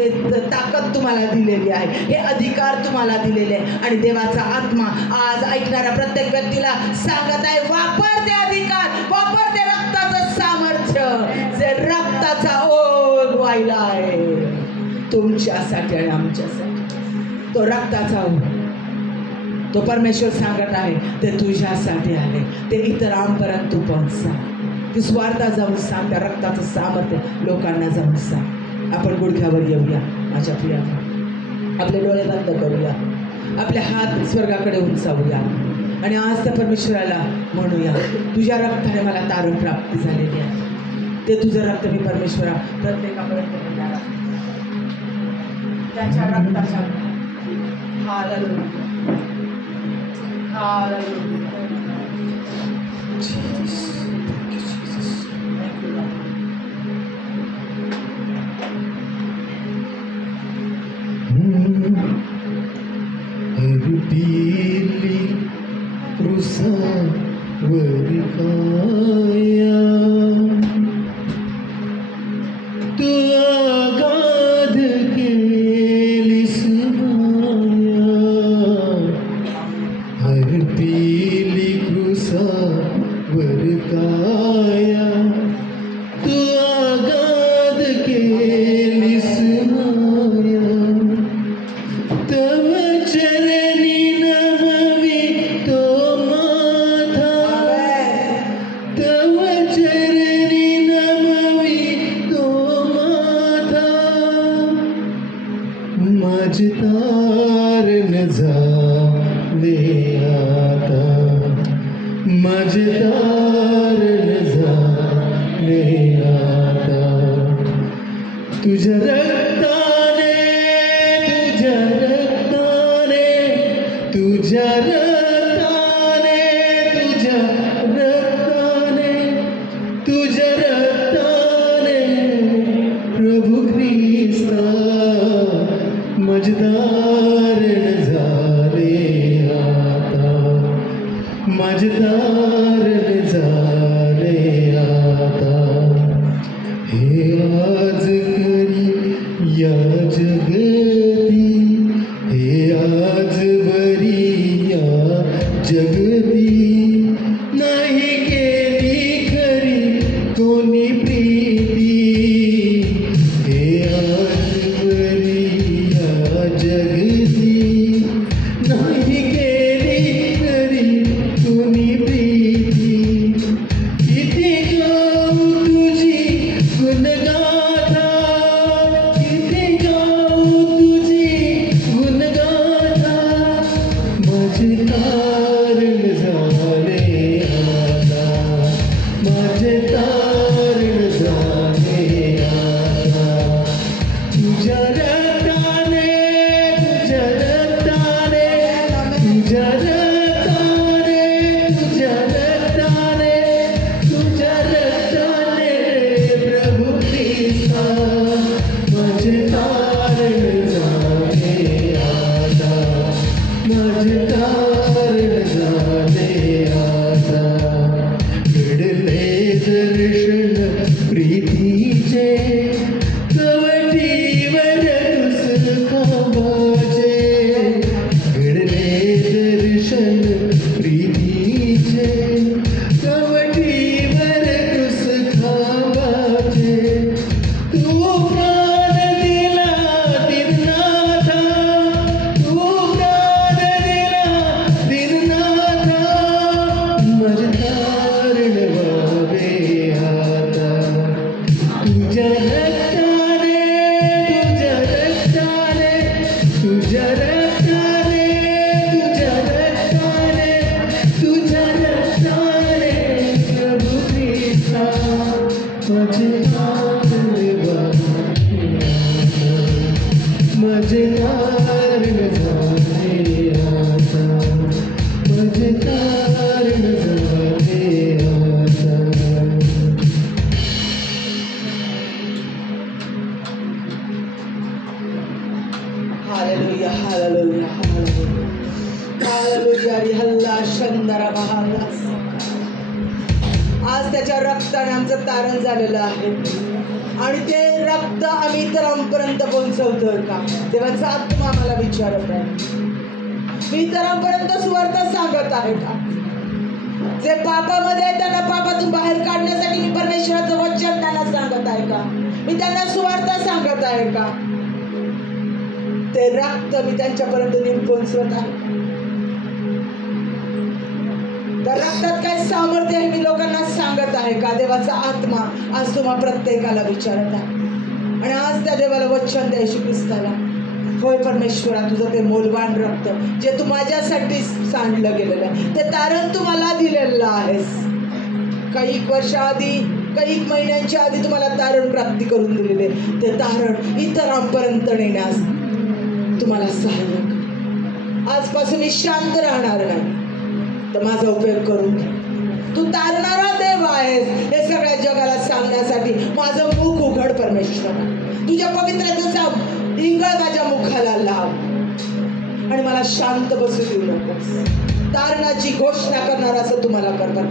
ताकद तुम्हाला दिलेली आहे, हे अधिकार तुम्हाला दिलेले आहे. आणि देवाचा आत्मा आज ऐकणाऱ्या प्रत्येक व्यक्तीला सांगत आहे, वापर ते अधिकार, वापर ते रक्ताचं सामर्थ्य जे रक्ताचा ओघ व्हायला आहे तुमच्यासाठी आणि आमच्यासाठी. तो रक्ताचा ओघ, तो परमेश्वर सांगत आहे ते तुझ्यासाठी आहे, ते इतरांपर्यंत तू पोहोचा. तू स्वार्था जाऊन सांग, त्या रक्ताचं सामर्थ्य लोकांना जाऊन सांग. आपण गुडघ्यावर येऊया माझ्या प्रिया, आपले डोळे बंद करूया, आपले हात स्वर्गाकडे उंचावूया आणि आज त्या परमेश्वराला म्हणूया, तुझ्या रक्ताने मला तारण प्राप्ती झालेली आहे. ते तुझं रक्त मी परमेश्वरा प्रत्येकापर्यंत देणार आहे. त्याच्या रक्ताच्या हालेलुया, हालेलुया. पीली कृसावर काया तू आगाध केलीस माया. हर पीली कृसावर काया तू आगाध केलीस माया. तव चरणी नमवी तो माथा, तव चरणी नमवी तो माथा. माझी तारण झाले आता, माझी तारण झाले आता. तुझ्या रक्ताने, तुझ्या रक्ताने, तुझ्या रक्ताने, तुझ्या रक्ताने, तुझ्या रक्ताने प्रभू ख्रिस्ता माझे तारण झाले आता, माझे तारण झाले आता. हे आज करी या जगती, हे आज बरी या जगती. नाही केली खरी कोणी प्रीती, हे आज बरी या जगती. नाही केली खरी कोणी प्रीती. किती गाऊ तुझी गुणगान माझे घडले दर्शन प्रीतीचे कवटीवर कुस खावाचे तू प्राण दिला दिननाथा तू प्राण दिला दिननाथा माझे तारण व्हावे आता तुझ्या रक्ताने तुझ्या रक्ताने तुझ्या रक्ताने तुझ्या रक्ताने प्रभू ख्रिस्ता माझे तारण व्हावे माझे तारण झाले आता माझे तारण झाले आता हालेलुया हालेलुया हालेलुया हालेलुया हल्ला शंदरा बहाला. आज त्याच्या रक्ताने आमचं तारण झालेलं आहे आणि ते रक्त आम्ही इतरांपर्यंत पोहोचवतोय का? देवाचा आत्मा आम्हाला विचारत आहे. मी इतरांपर्यंत सुवार्थ सांगत आहे का? जे पापामध्ये आहे त्यांना पापातून बाहेर काढण्यासाठी मी परमेश्वराचं वचन त्यांना सांगत आहे का? मी त्यांना सुवार्थ सांगत आहे का? ते रक्त मी त्यांच्यापर्यंत नेऊन पोहोचवत आहे. त्या रक्तात काय सामर्थ्य आहे मी लोकांना सांगत आहे का? देवाचा आत्मा आज तुम्हा प्रत्येकाला विचारत आहे आणि आज त्या देवाला वचन द्या येशू ख्रिस्ताला. होय परमेश्वरा, तुझं ते मौल्यवान रक्त जे तू माझ्यासाठी सांडलं गेलेलं आहे, ते तारण तू मला दिलेलं आहेस. काही वर्षाआधी काही महिन्यांच्या आधी तुम्हाला तारण प्राप्ती करून दिलेले ते तारण इतरांपर्यंत नेण्यास तुम्हाला सहाय्य कर. आजपासून मी शांत राहणार नाही तर माझा उपयोग करून घे. तू तारणारा देव आहेस हे सगळ्या जगाला सांगण्यासाठी माझं मुख उघड परमेश्वरा. तुझ्या पवित्रतेचा इंगळ माझ्या मुखाला लाव आणि मला शांत बसू देऊ नकोस. तारणाची घोषणा करणार असं तुम्हाला करतात.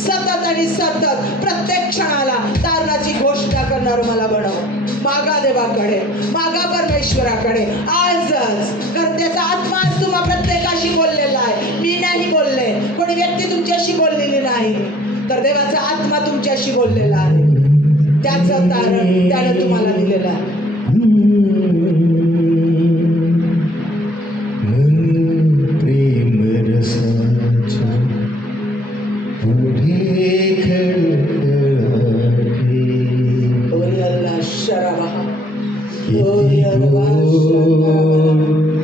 सतत आणि सतत प्रत्येक क्षणाला तारणाची घोषणा करणार मला बनव. मागा देवाकडे, मागा परमेश्वराकडे आजच. कारण त्याचा आत्मा आज तुम्हा प्रत्येकाशी बोललेला आहे. मी नाही बोलले, कोणी व्यक्ती तुमच्याशी बोललेली नाही, तर देवाचा आत्मा तुमच्याशी बोललेला आहे. त्याचं तारण त्याने तुम्हाला दिलेलं आहे. प्रेम रसाच्या पुढे खळखळाटे ओरी अल्लाह शराबा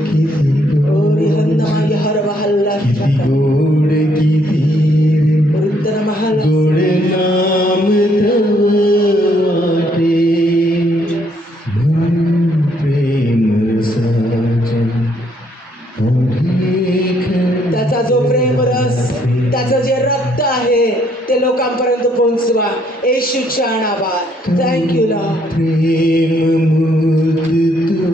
किती ओरी हन्ना यहरबा अल्लाह किती गोड किती रुद्र महल गोड नाम तव वाटे प्रेम रसाच्या त्याचा जो प्रेम रस, त्याचं जे रक्त आहे ते लोकांपर्यंत पोहोचवा येशूच्या नावात. Thank you Lord. प्रेम मूर्त तू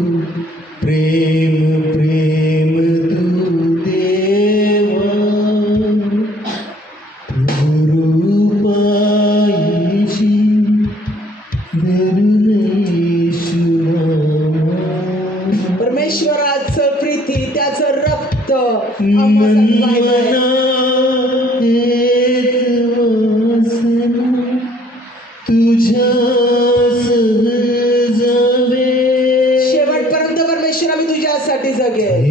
प्रेम प्रेम तू देवा रूपायशी धरून येशुरामा परमेश्वराचं प्रीती, त्याचं रक्त आम्हासाठी वाहिलं आहे. शेवटपर्यंत परमेश्वरा मी तुझ्यासाठी जगेन.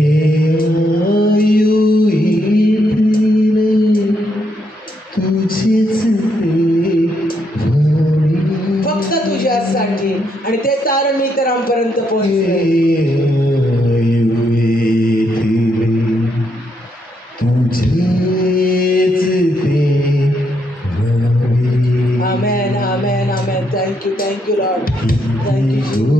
फक्त तुझ्यासाठी आणि ते तारण मी इतरांपर्यंत पोहोचले. Amen, amen, amen. Thank you, Lord. Thank you, Jesus.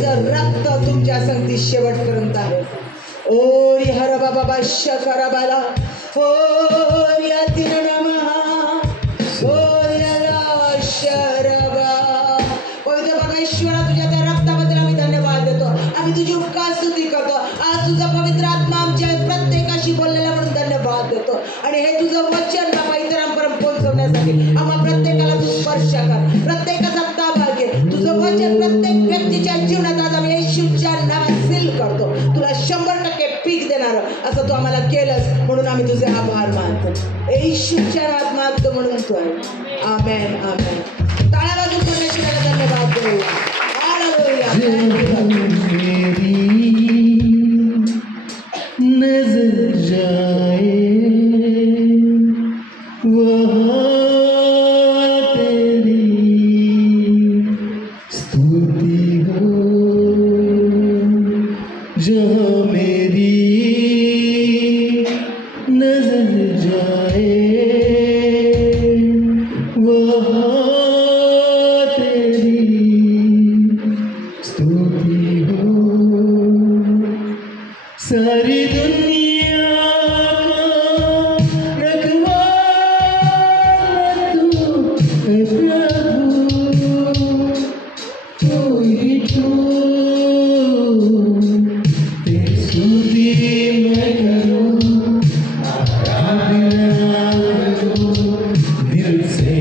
तुझं रक्त तुमच्या संगती शेवटपर्यंत आहे. ओरी हर बाबा शकर बाला ओरी अतिन नमः ओरी शरबा. पवित्र परमेश्वरा तुझ्या त्या रक्ताबद्दल आम्ही धन्यवाद देतो. आम्ही तुझी उपकार स्तुती करतो. आज तुझा पवित्र आत्मा आमच्या प्रत्येकाशी बोललेला म्हणून धन्यवाद देतो. आणि हे तुझं वचन बाबा इतरांपर्यंत पोहोचवण्यासाठी आम्हा प्रत्येकाला तू स्पर्श कर. प्रत्येकाचा ताबा घे. तुझं वचन प्रत्येक व्यक्तीच्या जीवनात आज आम्ही येशूच्या नावात सील करतो. तुला 100% पीक देणार असं तू आम्हाला केलंस म्हणून आम्ही तुझे आभार मानतो. येशूच्या नावात मागतो म्हणून तू आहे. आमेन आमेन. टाळ्या वाजवून परमेश्वराला धन्यवाद देऊया. हालेलुया. मेरी नजर जाए वहाँ तेरी स्तुति हो. जहाँ मेरी नजर जाए वहाँ तेरी स्तुति हो. सारी दुनिया का रखवाला तू है प्रभु. तू ही तू. तेरी स्तुति मैं करूं, आराधना करूं दिल से,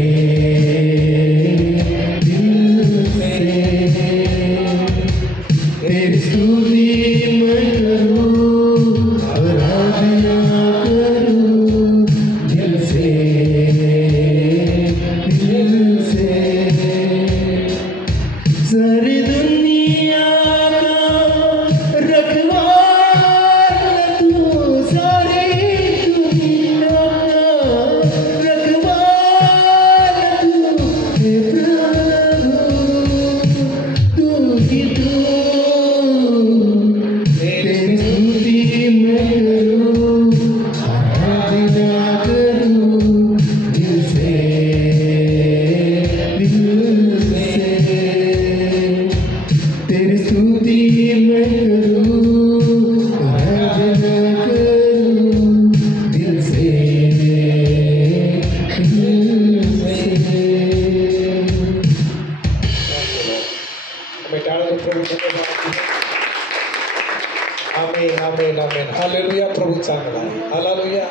दिल से. तेरी स्तुति मैं करूं, आराधना करूं दिल से, दिल से. सारी दुनिया का रखवाला तू, सारी दुनिया का रखवाला तू हे प्रभु. तू ही तू. तेरी स्तुति मैं करूं, आराधना करूं दिल से, दिल से. तेरी स्तुति मैं करूं, आराधना करूं दिल से, दिल से. आमेन आमेन आमेन. हालेलुया. प्रभू चांगला आहे. हालेलुया.